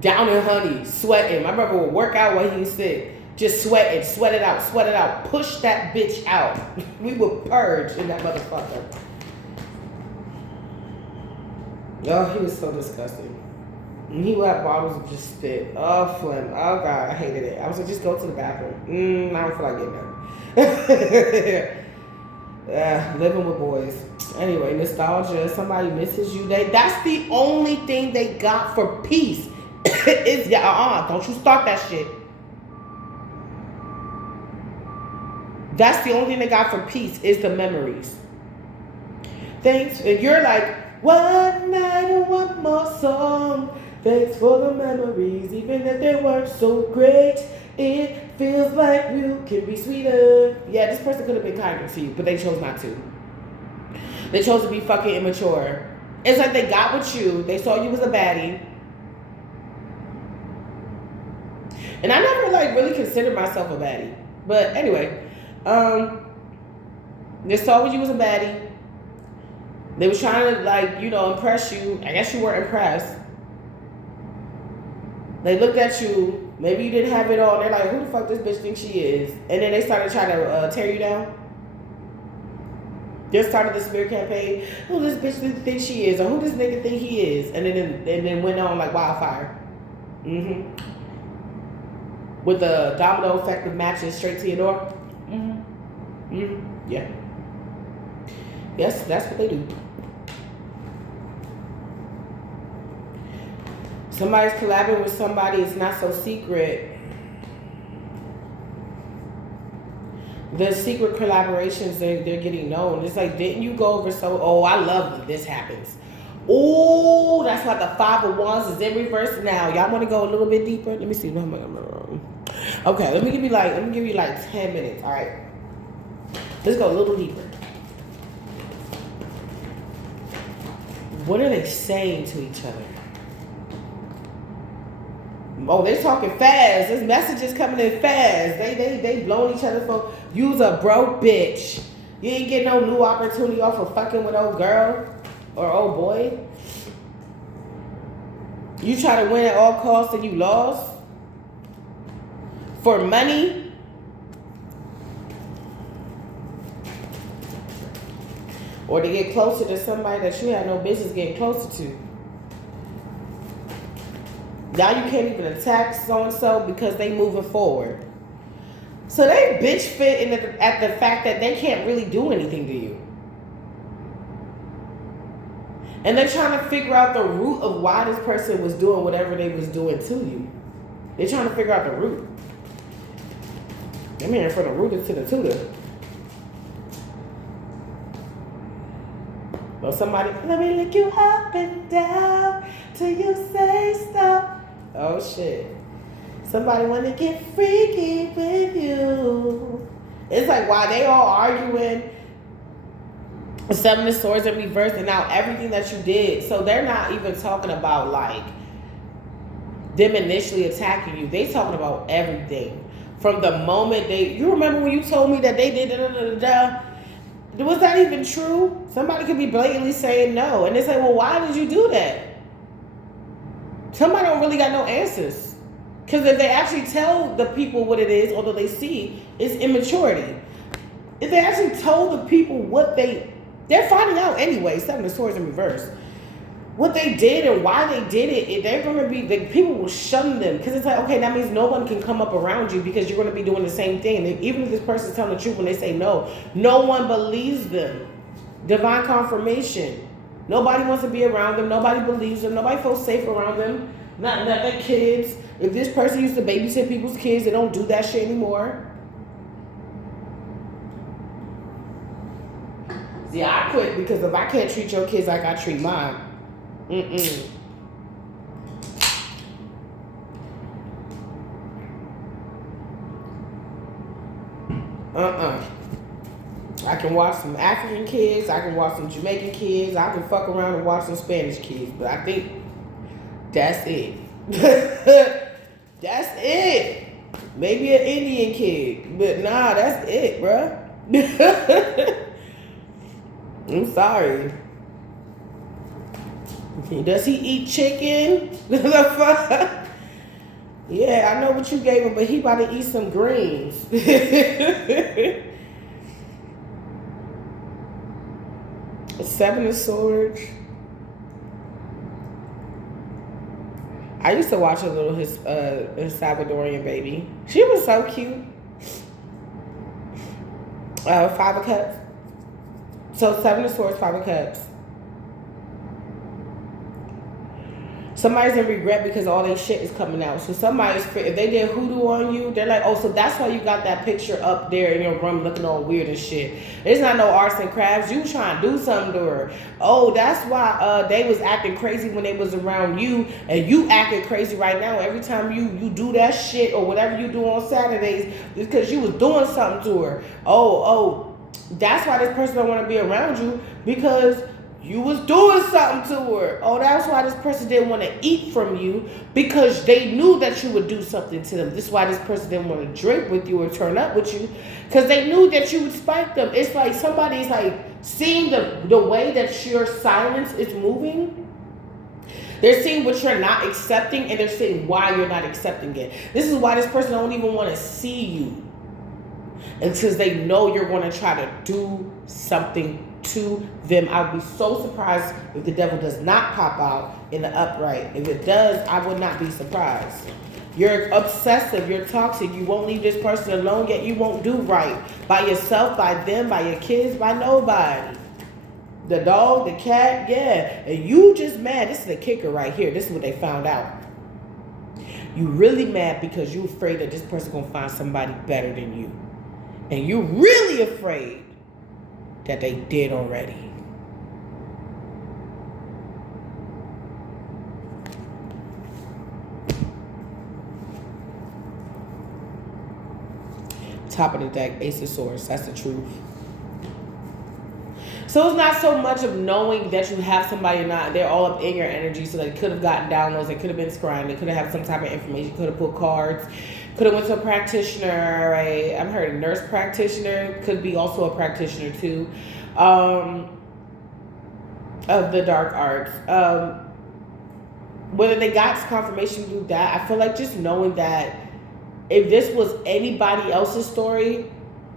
down in honey, sweating. My brother would work out while he was sick. Just sweating, sweat it out, push that bitch out. We would purge in that motherfucker. Oh, he was so disgusting. And he would have bottles of just spit. Oh, phlegm. Oh, God, I hated it. I was like, just go to the bathroom. I don't feel like getting up. Living with boys. Anyway, nostalgia. Somebody misses you. That's the only thing they got for peace. Is don't you start that shit. That's the only thing they got for peace is the memories. Thanks. And you're like, one night and one more song. Thanks for the memories, even if they weren't so great. It feels like you can be sweeter. Yeah, this person could have been kinder to you, but they chose not to. They chose to be fucking immature. It's like they got with you. They saw you was a baddie. And I never like really considered myself a baddie. But anyway, they saw you was a baddie. They was trying to like, impress you. I guess you weren't impressed. They looked at you. Maybe you didn't have it all. They're like, who the fuck this bitch thinks she is? And then they started trying to tear you down. They started the smear campaign. Who this bitch thinks she is? Or who this nigga think he is? And then went on like wildfire. Mm-hmm. With the domino effect of matches straight to your door. Mm-hmm. Mm-hmm. Yeah. Yes, that's what they do. Somebody's collabing with somebody, it's not so secret. The secret collaborations, they're getting known. It's like, didn't you go over I love when this happens. Oh, that's why the 5 of Wands is in reverse now. Y'all want to go a little bit deeper? Let me see. Okay, let me give you like 10 minutes. All right. Let's go a little deeper. What are they saying to each other? Oh, they're talking fast. This message is coming in fast. They blowing each other for you's a broke bitch. You ain't getting no new opportunity off of fucking with old girl or old boy. You try to win at all costs and you lost for money. Or to get closer to somebody that you had no business getting closer to. Now you can't even attack so-and-so because they moving forward. So they bitch fit at the fact that they can't really do anything to you. And they're trying to figure out the root of why this person was doing whatever they was doing to you. They're trying to figure out the root. I'm here from the rooter to the tutor. Well, somebody, let me lick you up and down till you say stop. Oh, shit. Somebody want to get freaky with you. It's like, while they all arguing, 7 of Swords in reverse, and now everything that you did. So they're not even talking about, like, them initially attacking you. They talking about everything. From the moment you remember when you told me that they did da-da-da-da-da? Was that even true? Somebody could be blatantly saying no. And they say, well, why did you do that? Somebody don't really got no answers. Because if they actually tell the people what it is, although they see, it's immaturity. If they actually told the people what they're finding out anyway, 7 of Swords in reverse. What they did and why they did it, they're going to be, people will shun them. Because it's like, okay, that means no one can come up around you because you're going to be doing the same thing. And even if this person's telling the truth when they say no, no one believes them. Divine confirmation. Nobody wants to be around them. Nobody believes them. Nobody feels safe around them. Not their kids. If this person used to babysit people's kids, they don't do that shit anymore. See, I quit because if I can't treat your kids like I treat mine, I can watch some African kids, I can watch some Jamaican kids, I can fuck around and watch some Spanish kids, but I think that's it. That's it. Maybe an Indian kid. But nah, that's it, bruh. I'm sorry. Does he eat chicken? The fuck? Yeah, I know what you gave him, but he about to eat some greens. Seven of Swords. I used to watch a little his Salvadorian baby. She was so cute. Five of Cups. So Seven of Swords, Five of Cups. Somebody's in regret because all their shit is coming out. So somebody's, if they did hoodoo on you, they're like, oh, so that's why you got that picture up there in your room looking all weird and shit. It's not no arts and crafts. You trying to do something to her. Oh, that's why they was acting crazy when they was around you, and you acting crazy right now. Every time you do that shit or whatever you do on Saturdays, it's because you was doing something to her. Oh, that's why this person don't want to be around you, because you was doing something to her. Oh, that's why this person didn't want to eat from you, because they knew that you would do something to them. This is why this person didn't want to drink with you or turn up with you, because they knew that you would spike them. It's like somebody's like seeing the way that your silence is moving. They're seeing what you're not accepting, and they're seeing why you're not accepting it. This is why this person don't even want to see you, because they know you're going to try to do something to them. I would be so surprised if the devil does not pop out in the upright. If it does, I would not be surprised. You're obsessive. You're toxic. You won't leave this person alone, yet you won't do right by yourself, by them, by your kids, by nobody. The dog, the cat, yeah. And you just mad. This is the kicker right here. This is what they found out. You really mad because you afraid that this person gonna find somebody better than you. And you're really afraid that they did already. Top of the deck, Ace of Swords. That's the truth. So it's not so much of knowing that you have somebody or not. They're all up in your energy. So they could have gotten downloads. They could have been scrying. They could have had some type of information. Could have put cards. Could have went to a practitioner, right? I've heard a nurse practitioner. Could be also a practitioner too. Of the dark arts. Whether they got confirmation through that, I feel like just knowing that if this was anybody else's story,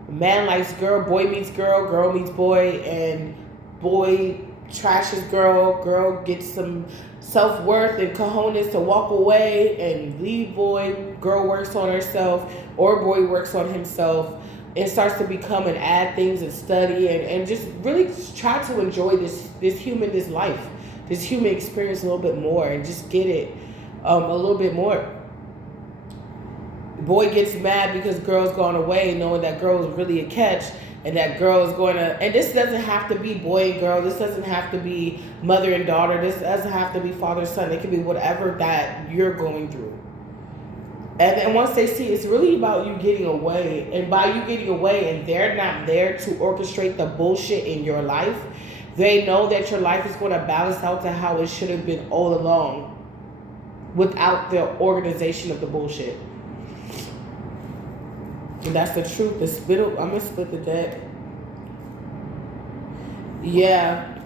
man likes girl, boy meets girl, girl meets boy, and boy trashes girl, girl gets some self-worth and cojones to walk away and leave boy, girl works on herself, or boy works on himself, and starts to become and add things and study and just really try to enjoy this life, this human experience a little bit more, and just get it a little bit more. Boy gets mad because girl's gone away, knowing that girl is really a catch, and that girl is going to, and this doesn't have to be boy and girl, this doesn't have to be mother and daughter, this doesn't have to be father and son, it can be whatever that you're going through. And then once they see, it's really about you getting away, and by you getting away and they're not there to orchestrate the bullshit in your life, they know that your life is going to balance out to how it should have been all along without the organization of the bullshit. And that's the truth. The spittle, I'm going to split the deck. Yeah.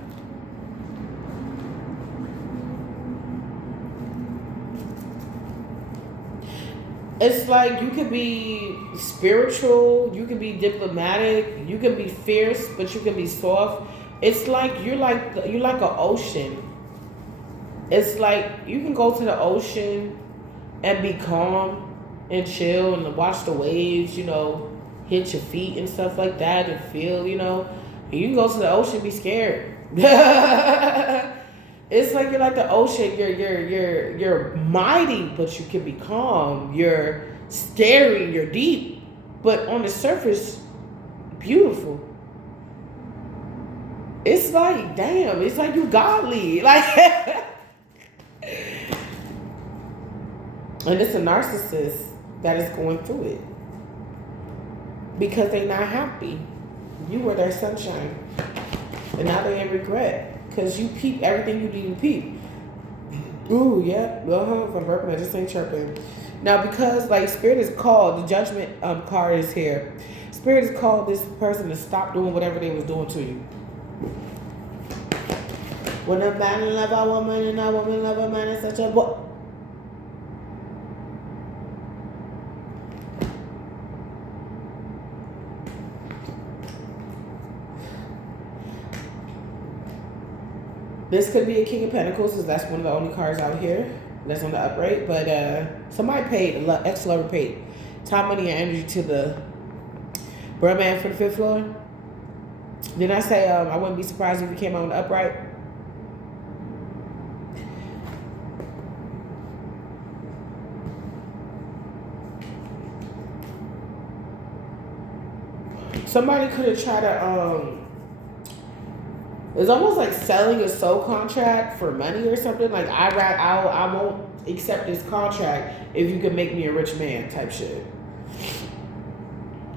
It's like you could be spiritual, you can be diplomatic, you can be fierce, but you can be soft. It's like you're like an ocean. It's like you can go to the ocean and be calm and chill and watch the waves, hit your feet and stuff like that and feel, and you can go to the ocean and be scared. It's like you're like the ocean, you're mighty, but you can be calm. You're scary, you're deep, but on the surface, beautiful. It's like, damn, it's like you godly. Like and it's a narcissist that is going through it because they're not happy. You were their sunshine, and now they're in regret because you peep everything you need to peep. Ooh, yeah, if I'm burping, I just ain't chirping. Now, because like Spirit is called, the Judgment card is here. Spirit is called this person to stop doing whatever they was doing to you. When a man love a woman and a woman love a man, it's such a boy. This could be a King of Pentacles, because that's one of the only cards out here that's on the upright. But somebody paid, ex-lover paid time, money, and energy to the Birdman for the 5th floor. Did I say I wouldn't be surprised if he came out on the upright? Somebody could have tried to it's almost like selling a soul contract for money or something. Like I won't accept this contract if you can make me a rich man type shit.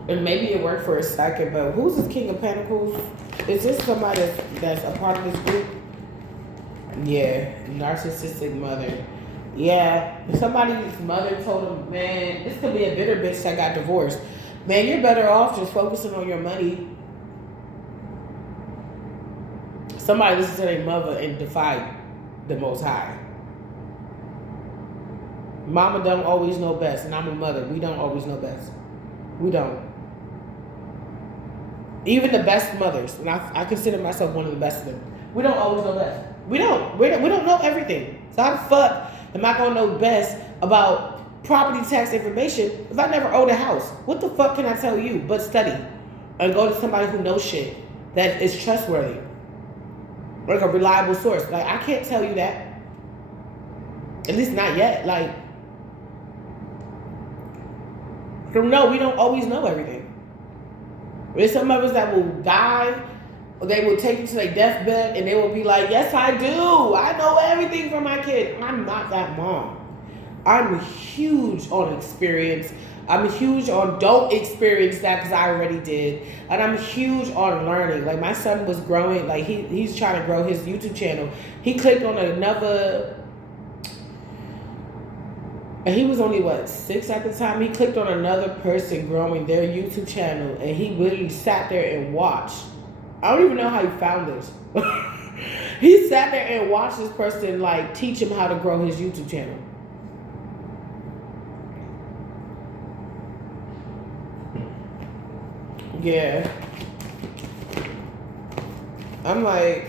And maybe it worked for a second, but who's this King of Pentacles? Is this somebody that's a part of this group? Yeah, narcissistic mother. Yeah, somebody's mother told him, man, this could be a bitter bitch that got divorced. Man, you're better off just focusing on your money. Somebody listened to their mother and defied the Most High. Mama don't always know best, and I'm a mother. We don't always know best. We don't. Even the best mothers, and I consider myself one of the best of them. We don't always know best. We don't know everything. So how the fuck am I gonna know best about property tax information if I never owned a house? What the fuck can I tell you but study and go to somebody who knows shit that is trustworthy, like a reliable source? Like, I can't tell you that. At least not yet. Like, no, we don't always know everything. There's some of us that will die, or they will take you to their deathbed, and they will be like, yes, I do. I know everything from my kid. I'm not that mom. I'm huge on experience. I'm huge on don't experience that because I already did. And I'm huge on learning. Like, my son was growing. Like, he's trying to grow his YouTube channel. He clicked on another... And he was only, 6 at the time? He clicked on another person growing their YouTube channel, and he literally sat there and watched. I don't even know how he found this. He sat there and watched this person, like, teach him how to grow his YouTube channel. Yeah. I'm like...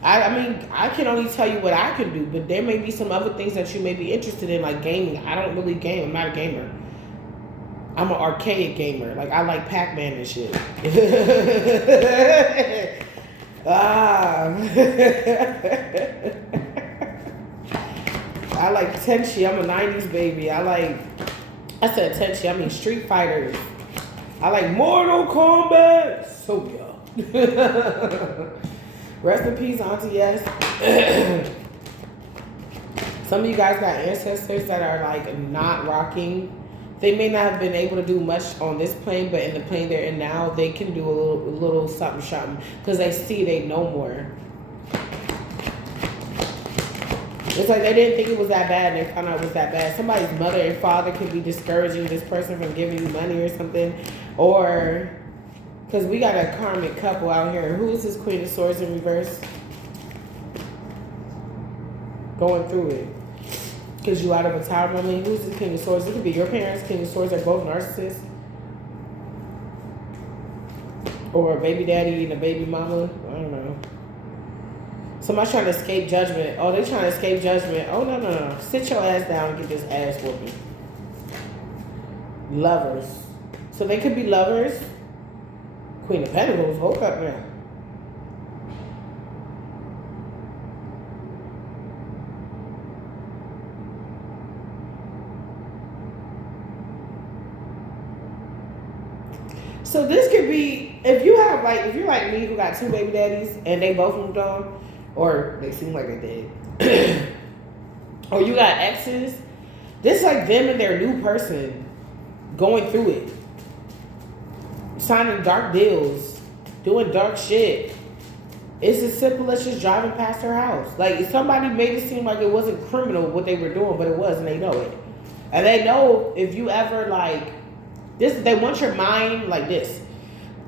I mean, I can only tell you what I can do, but there may be some other things that you may be interested in, like gaming. I don't really game. I'm not a gamer. I'm an arcade gamer. Like, I like Pac-Man and shit. I like Tenchi. I'm a 90s baby. I said Tenchi. I mean Street Fighters. I like Mortal Kombat. So young. Rest in peace, Auntie Yes. Some of you guys got ancestors that are like not rocking. They may not have been able to do much on this plane, but in the plane they're in now, they can do a little something because they see they know more. It's like they didn't think it was that bad and they found out it was that bad. Somebody's mother and father could be discouraging this person from giving you money or something. Or... because we got a karmic couple out here. Who is this Queen of Swords in reverse? Going through it. Because you out of a tower moment. Who's this King of Swords? It could be your parents. King of Swords are both narcissists. Or a baby daddy and a baby mama. I don't know. Somebody's trying to escape judgment. Oh, they're trying to escape judgment. Oh, no. Sit your ass down and get this ass whooping. Lovers. So they could be lovers. Queen of Pentacles, woke up now. So this could be, if you're like me who got 2 baby daddies and they both moved on, or they seem like they did, or you got exes, this is like them and their new person going through it. Signing dark deals, doing dark shit. It's as simple as just driving past her house. Like, somebody made it seem like it wasn't criminal what they were doing, but it was, and they know it. And they know if you ever like this, they want your mind like this.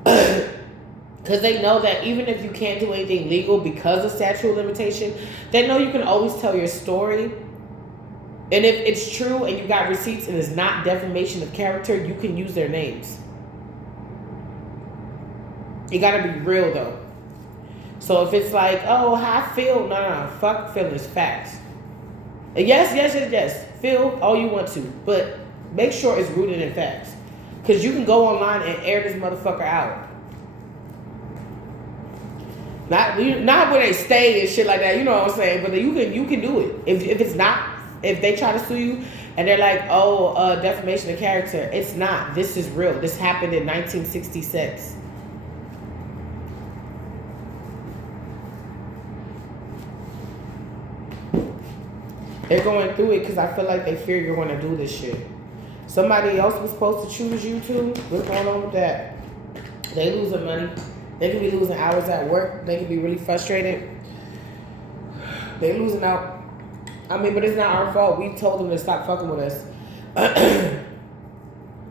Because they know that even if you can't do anything legal because of statute of limitation, they know you can always tell your story. And if it's true and you got receipts and it's not defamation of character, you can use their names. You gotta be real though. So if it's like, oh, how I feel, no, fuck feelings, facts. And yes. Feel all you want to, but make sure it's rooted in facts. Because you can go online and air this motherfucker out. Not where they stay and shit like that, you know what I'm saying? But you can do it. If it's not, if they try to sue you and they're like, oh, defamation of character, it's not. This is real. This happened in 1966. They're going through it because I feel like they fear you're going to do this shit. Somebody else was supposed to choose you too. What's going on with that? They losing money. They could be losing hours at work. They could be really frustrated. They losing out. I mean, but it's not our fault. We told them to stop fucking with us.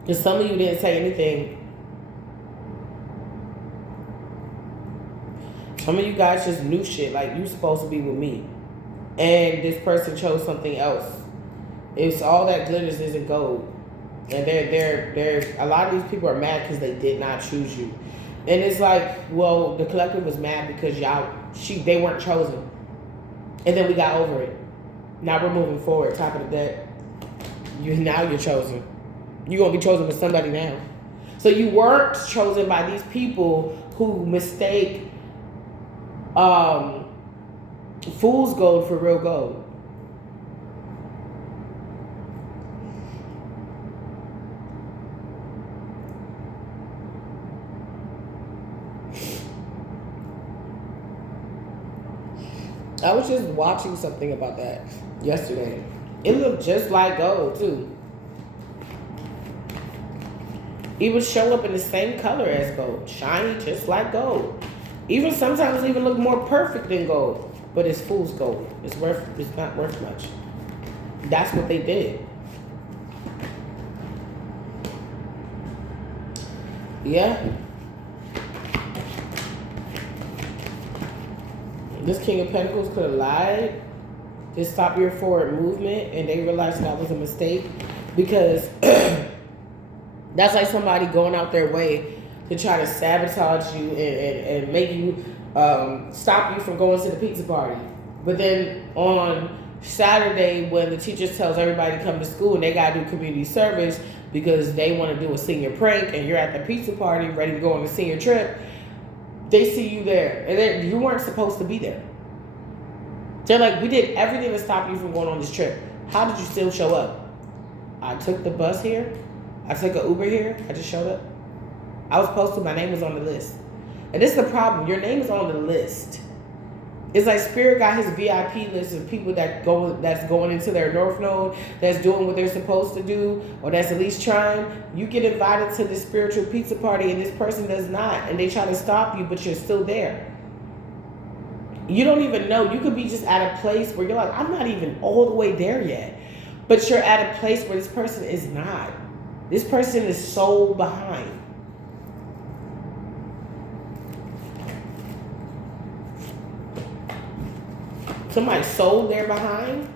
Because some of you didn't say anything. Some of you guys just knew shit. Like, you supposed to be with me. And this person chose something else. It's all that glitters isn't gold. And they're a lot of these people are mad because they did not choose you. And it's like, well, the collective was mad because they weren't chosen. And then we got over it. Now we're moving forward, top of the deck. Now you're chosen. You're going to be chosen by somebody now. So you weren't chosen by these people who mistake fool's gold for real gold. I was just watching something about that yesterday. It looked just like gold too. It would show up in the same color as gold, shiny just like gold. Even sometimes even look more perfect than gold. But it's fool's gold. It's not worth much. That's what they did. Yeah. This King of Pentacles could have lied to stop your forward movement, and they realized that was a mistake because that's like somebody going out their way to try to sabotage you and make you stop you from going to the pizza party. But then on Saturday, when the teacher tells everybody to come to school and they got to do community service because they want to do a senior prank and you're at the pizza party ready to go on a senior trip, they see you there. And then you weren't supposed to be there. They're like, we did everything to stop you from going on this trip. How did you still show up? I took the bus here. I took an Uber here. I just showed up. I was posted. My name was on the list. And this is the problem. Your name is on the list. It's like Spirit got his VIP list of people that's going into their North Node, that's doing what they're supposed to do, or that's at least trying. You get invited to this spiritual pizza party and this person does not, and they try to stop you, but you're still there. You don't even know. You could be just at a place where you're like, I'm not even all the way there yet. But you're at a place where this person is not. This person is so behind. Somebody sold their behind.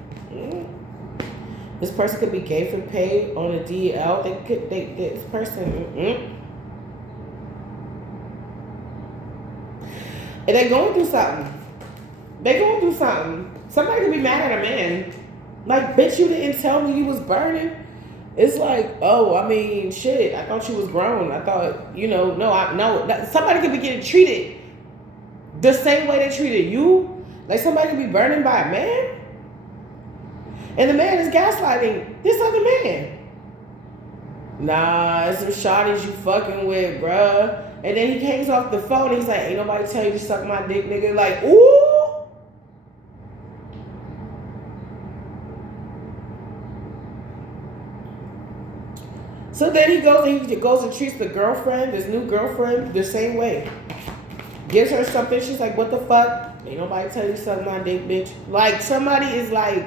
This person could be gay for pay on a DL. This person. And they're going through something. Somebody could be mad at a man. Like, bitch, you didn't tell me you was burning. It's like, oh, I mean, shit. I thought you was grown. I thought, no. Somebody could be getting treated the same way they treated you. Like somebody could be burning by a man. And the man is gaslighting this other man. Nah, it's some shawties you fucking with, bruh. And then he hangs off the phone and he's like, ain't nobody tell you to suck my dick, nigga. Like, ooh. So then he goes and treats the girlfriend, this new girlfriend, the same way. Gives her something. She's like, what the fuck? Ain't nobody tell you suck my dick, bitch. Like, somebody is like,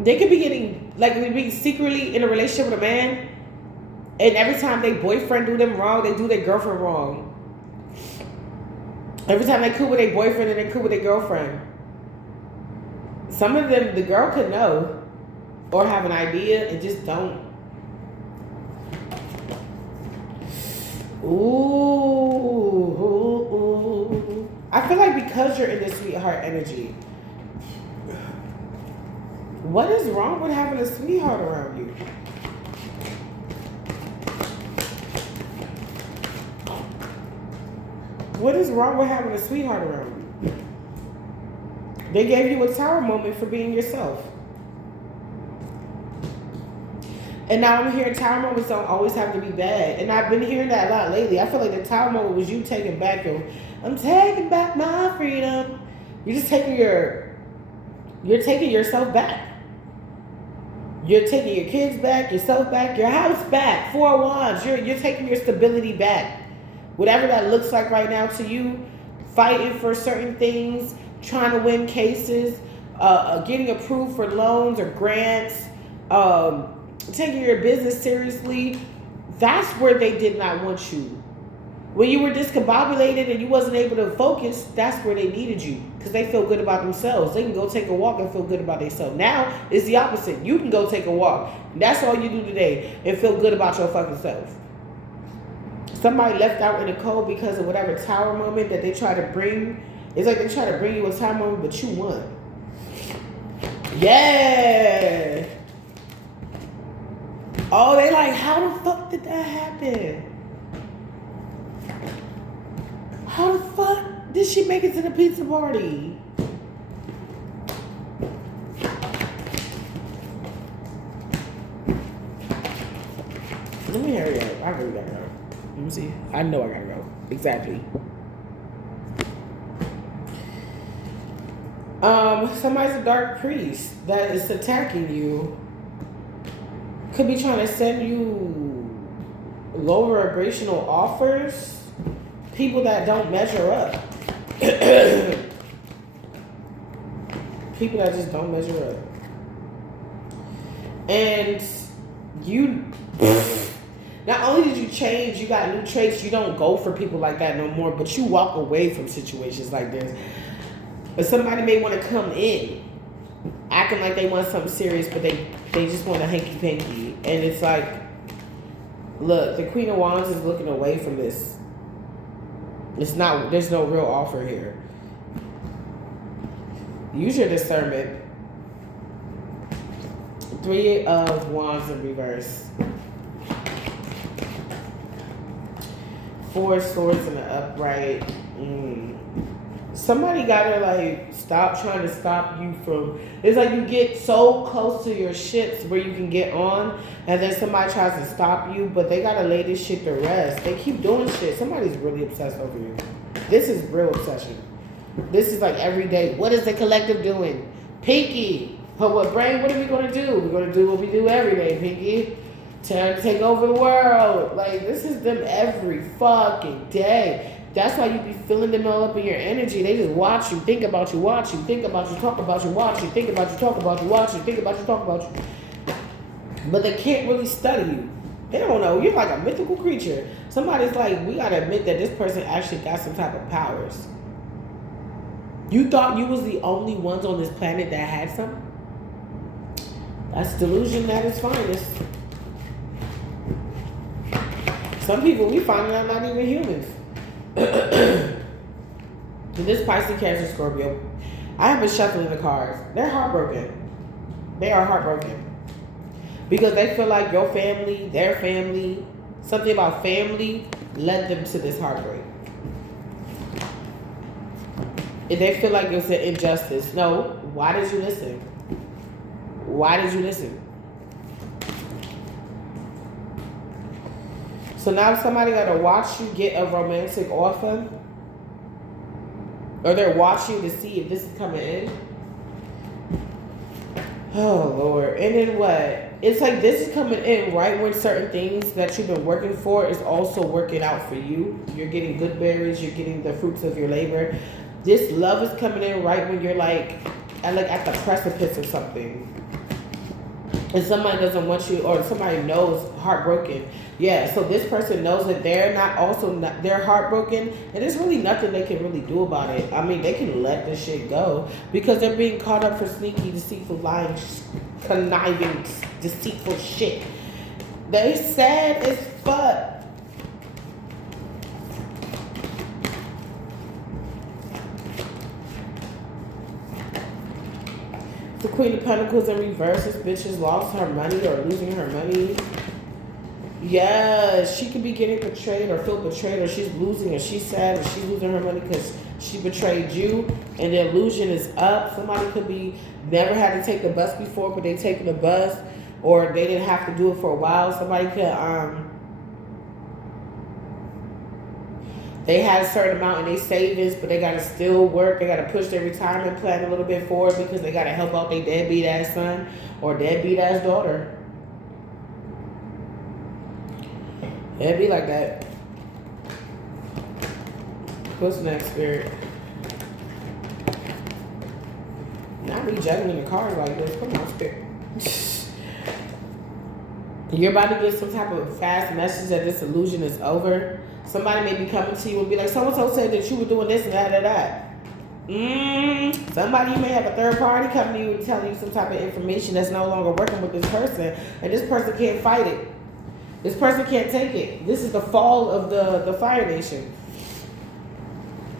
they could be getting like we be secretly in a relationship with a man, and every time they boyfriend do them wrong, they do their girlfriend wrong. Every time they cool with their boyfriend and they cool with their girlfriend. Some of them, the girl could know or have an idea and just don't. Ooh. I feel like because you're in this sweetheart energy, what is wrong with having a sweetheart around you? What is wrong with having a sweetheart around you? They gave you a tower moment for being yourself. And now I'm hearing tower moments don't always have to be bad. And I've been hearing that a lot lately. I feel like the tower moment was you taking back I'm taking back my freedom. You're just taking yourself back. You're taking your kids back, yourself back, your house back. 4 of Wands. You're taking your stability back. Whatever that looks like right now to you, fighting for certain things, trying to win cases, getting approved for loans or grants, taking your business seriously, that's where they did not want you. When you were discombobulated and you wasn't able to focus, that's where they needed you because they feel good about themselves. They can go take a walk and feel good about themselves. Now, it's the opposite. You can go take a walk. That's all you do today and feel good about your fucking self. Somebody left out in the cold because of whatever tower moment that they try to bring. It's like they try to bring you a tower moment, but you won. Yeah. Oh, they like, how the fuck did that happen? How the fuck did she make it to the pizza party? Let me hurry up. I really gotta go. Let me see. I know I gotta go. Exactly. Somebody's a dark priest that is attacking you. Could be trying to send you low vibrational offers. People that don't measure up. People that just don't measure up. And you, not only did you change, you got new traits, you don't go for people like that no more, but you walk away from situations like this. But somebody may want to come in, acting like they want something serious, but they just want a hanky-panky. And it's like, look, the Queen of Wands is looking away from this. There's no real offer here. Use your discernment. 3 of Wands in reverse. 4 swords in the upright. Somebody gotta like stop trying to stop you from. It's like you get so close to your shits where you can get on, and then somebody tries to stop you, but they gotta lay this shit to rest. They keep doing shit. Somebody's really obsessed over you. This is real obsession. This is like every day. What is the collective doing? Pinky. But what brain? What are we gonna do? We're gonna do what we do every day, Pinky. Take over the world. Like this is them every fucking day. That's why you be filling them all up in your energy. They just watch you, think about you, watch you, think about you, talk about you, watch you, think about you, talk about you, watch you, think about you, talk about you. But they can't really study you. They don't know. You're like a mythical creature. Somebody's like, we gotta admit that this person actually got some type of powers. You thought you was the only ones on this planet that had some? That's delusion at its finest. Some people we find out not even humans. This Pisces, Cancer, Scorpio, I have been shuffling the cards. They're heartbroken. They are heartbroken because they feel like your family, their family, something about family led them to this heartbreak. And they feel like it's an injustice. No, why did you listen? Why did you listen? So now somebody got to watch you get a romantic offer, or they're watching to see if this is coming in. Oh, Lord. And then what? It's like this is coming in right when certain things that you've been working for is also working out for you. You're getting good berries. You're getting the fruits of your labor. This love is coming in right when you're like at the precipice of something. and somebody doesn't want you, or somebody knows heartbroken. Yeah, so this person knows that they're heartbroken, and there's really nothing they can really do about it. I mean, they can let the shit go because they're being caught up for sneaky, deceitful, lying, conniving, deceitful shit. They sad as fuck. The Queen of Pentacles in reverse. This bitch has lost her money or losing her money. Yeah, she could be getting betrayed or feel betrayed, or she's losing, or she's sad, or she's losing her money because she betrayed you, and the illusion is up. Somebody could be never had to take the bus before, but they taking the bus, or they didn't have to do it for a while. Somebody could they had a certain amount in their savings, but they gotta still work. They gotta push their retirement plan a little bit forward because they gotta help out their deadbeat ass son or deadbeat ass daughter. It'd be like that. What's next, Spirit? Not me juggling the cards like this. Come on, Spirit. You're about to get some type of fast message that this illusion is over. Somebody may be coming to you and be like, so-and-so said that you were doing this and that. Somebody, you may have a third party coming to you and telling you some type of information that's no longer working with this person, and this person can't fight it. This person can't take it. This is the fall of the Fire Nation.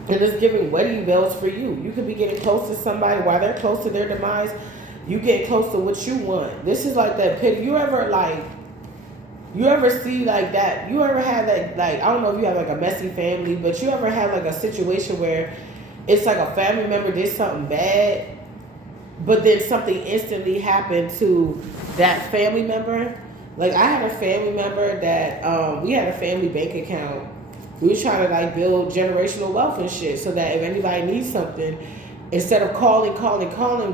And it's giving wedding bells for you. You could be getting close to somebody while they're close to their demise. You get close to what you want. This is like that pit. You ever see like that? You ever have that, like, I don't know if you have like a messy family, but you ever have like a situation where it's like a family member did something bad, but then something instantly happened to that family member? Like, I had a family member that, we had a family bank account. We were trying to like build generational wealth and shit so that if anybody needs something, instead of calling,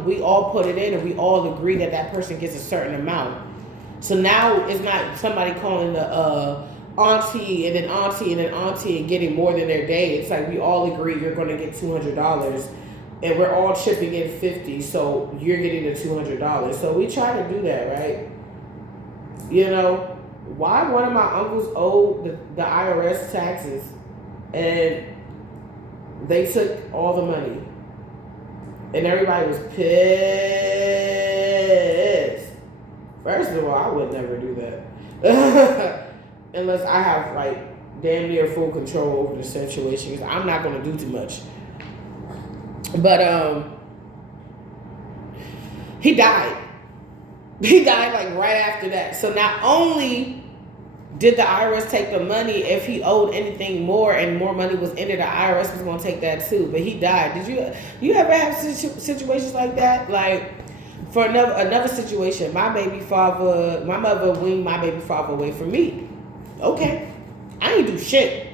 we all put it in and we all agree that that person gets a certain amount. So now it's not somebody calling the auntie and then auntie and then auntie and getting more than their day. It's like we all agree you're going to get $200 and we're all chipping in $50, so you're getting the $200. So we try to do that, right? You know, why one of my uncles owed the IRS taxes and they took all the money and everybody was pissed. First of all, I would never do that. Unless I have like damn near full control over the situation. I'm not going to do too much. But he died. He died like right after that. So not only did the IRS take the money, if he owed anything more and more money was in there, the IRS was going to take that too. But he died. Did you ever have situations like that? Like, for another situation, my mother weaned my baby father away from me. Okay, I ain't do shit,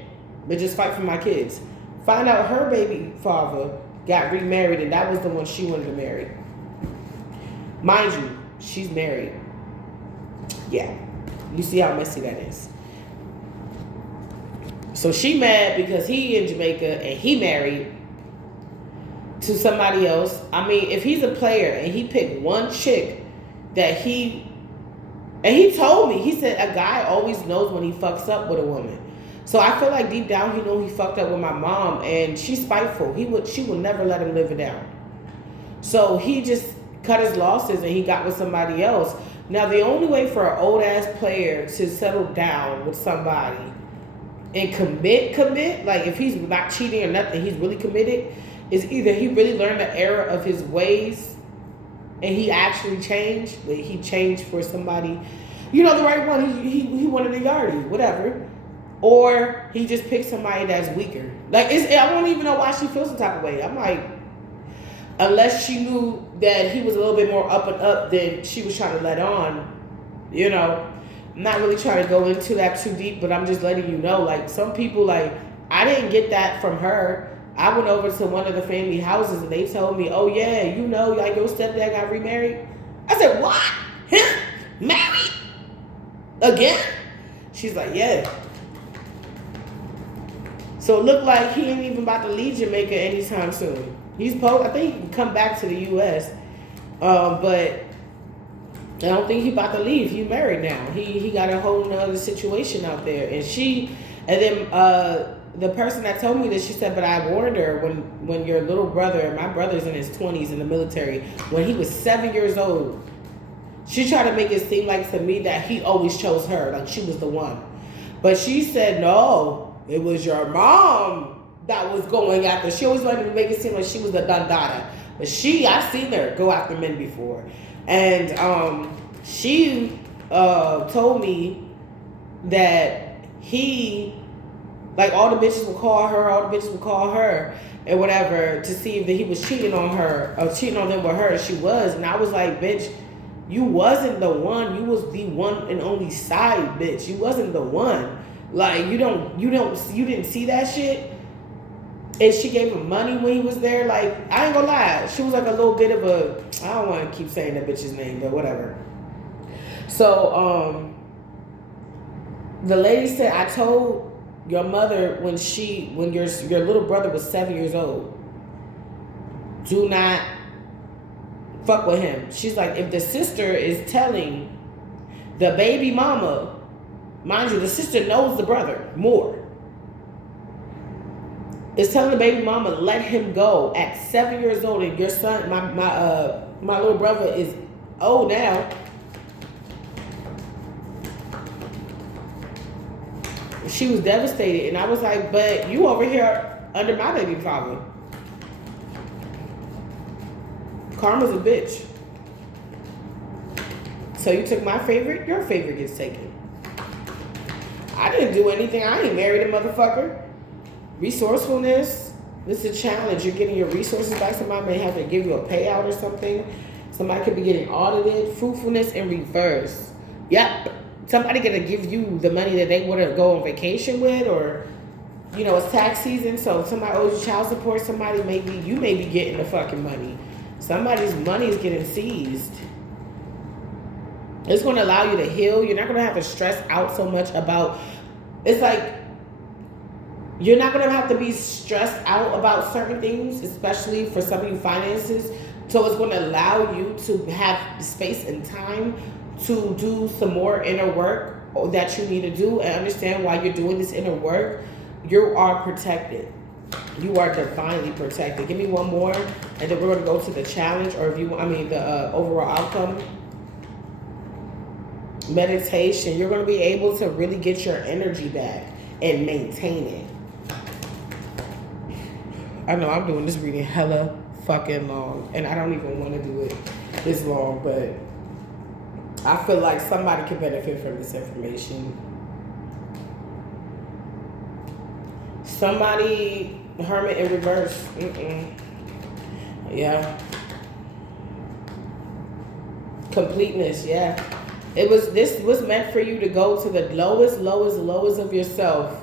but just fight for my kids. Find out her baby father got remarried, and that was the one she wanted to marry. Mind you, she's married. Yeah, you see how messy that is. So she mad because he in Jamaica and he married to somebody else. I mean, if he's a player and he picked one chick that he told me, he said a guy always knows when he fucks up with a woman. So I feel like deep down he knew he fucked up with my mom, and she's spiteful. She would never let him live it down. So he just cut his losses and he got with somebody else. Now the only way for an old ass player to settle down with somebody and commit, like if he's not cheating or nothing, he's really committed, is either he really learned the error of his ways and he actually changed, like he changed for somebody, the right one, he wanted a yardie, whatever, or he just picked somebody that's weaker. Like, I don't even know why she feels some type of way. I'm like, unless she knew that he was a little bit more up and up than she was trying to let on, I'm not really trying to go into that too deep, but I'm just letting you know, like, some people, like, I didn't get that from her. I went over to one of the family houses and they told me, oh yeah, like your stepdad got remarried. I said, what? Him? Married? Again? She's like, yeah. So it looked like he ain't even about to leave Jamaica anytime soon. I think he can come back to the U.S. But I don't think he about to leave. He married now. He got a whole nother situation out there. And then the person that told me this, she said, but I warned her when your little brother, my brother's in his 20s in the military, when he was 7 years old, she tried to make it seem like to me that he always chose her, like she was the one. But she said, no, it was your mom that was going after. She always wanted to make it seem like she was the daughter. But I've seen her go after men before. And she told me that he, like, all the bitches would call her and whatever to see if he was cheating on her or cheating on them with her. And she was. And I was like, bitch, you wasn't the one. You was the one and only side bitch. You wasn't the one. Like, you didn't see that shit. And she gave him money when he was there. Like, I ain't gonna lie. She was like a little bit of a, I don't want to keep saying that bitch's name, but whatever. So, the lady said, I told your mother when your little brother was 7 years old, do not fuck with him. She's like, if the sister is telling the baby mama, mind you, the sister knows the brother more, is telling the baby mama, let him go at 7 years old, and your son, my little brother is old now. She was devastated, and I was like, but you over here under my baby father. Karma's a bitch. So you took my favorite, your favorite gets taken. I didn't do anything. I ain't married a motherfucker. Resourcefulness, this is a challenge. You're getting your resources back. Somebody may have to give you a payout or something. Somebody could be getting audited. Fruitfulness in reverse. Yep. Somebody gonna give you the money that they want to go on vacation with, or, you know, it's tax season, so somebody owes you child support. You may be getting the fucking money. Somebody's money is getting seized. It's going to allow you to heal. You're not going to have to stress out so much about, it's like, you're not going to have to be stressed out about certain things, especially for some of you finances. So it's going to allow you to have space and time to do some more inner work that you need to do, and understand why you're doing this inner work. You are protected. You are divinely protected. Give me one more, and then we're going to go to the challenge, or the overall outcome. Meditation. You're going to be able to really get your energy back and maintain it. I know I'm doing this reading hella fucking long, and I don't even want to do it this long, but I feel like somebody could benefit from this information. Somebody, Hermit in reverse. Yeah. Completeness, yeah. This was meant for you to go to the lowest of yourself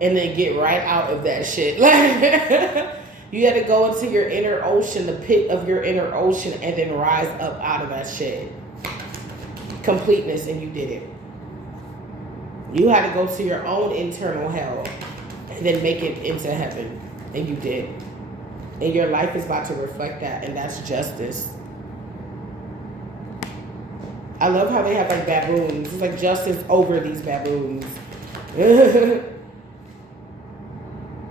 and then get right out of that shit. Like, you had to go into your inner ocean, the pit of your inner ocean, and then rise up out of that shit. Completeness, and you did it. You had to go to your own internal hell and then make it into heaven, and you did. And your life is about to reflect that, and that's justice. I love how they have like baboons. It's like justice over these baboons.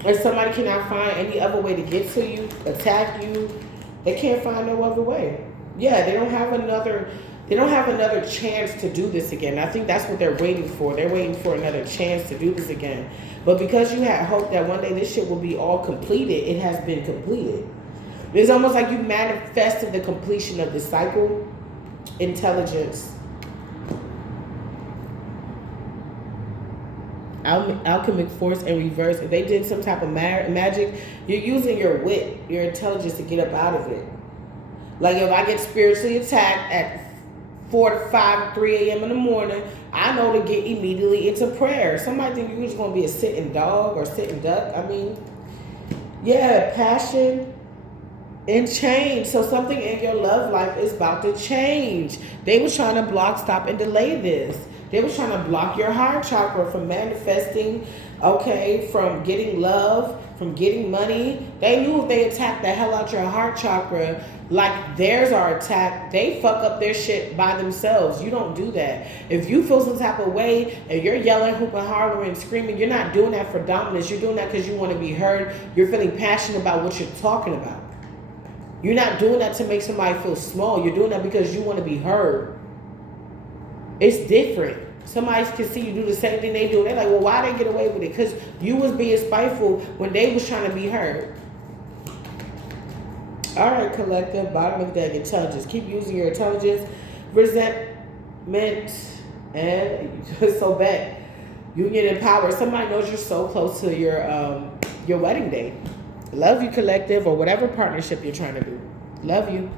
And somebody cannot find any other way to get to you, attack you. They can't find no other way. Yeah, they don't have another chance to do this again. I think that's what they're waiting for. They're waiting for another chance to do this again. But because you had hope that one day this shit will be all completed, it has been completed. It's almost like you manifested the completion of the cycle. Intelligence. Alchemic force in reverse. If they did some type of magic, you're using your wit, your intelligence to get up out of it. Like if I get spiritually attacked at 4 to 5, 3 a.m. in the morning, I know to get immediately into prayer. Somebody think you're just going to be a sitting dog or sitting duck. I mean, yeah, passion and change. So something in your love life is about to change. They were trying to block, stop, and delay this. They were trying to block your heart chakra from manifesting, okay, from getting love, from getting money. They knew if they attacked the hell out your heart chakra like theirs are attacked, they fuck up their shit by themselves. You don't do that. If you feel some type of way and you're yelling, hooping, hollering, screaming, you're not doing that for dominance. You're doing that because you want to be heard. You're feeling passionate about what you're talking about. You're not doing that to make somebody feel small. You're doing that because you want to be heard. It's different. Somebody can see you do the same thing they do. They're like, well, why they get away with it? Because you was being spiteful when they was trying to be heard. All right, collective, bottom of the deck, intelligence. Keep using your intelligence, resentment, and so bad. Union and power. Somebody knows you're so close to your wedding day. Love you, collective, or whatever partnership you're trying to do. Love you.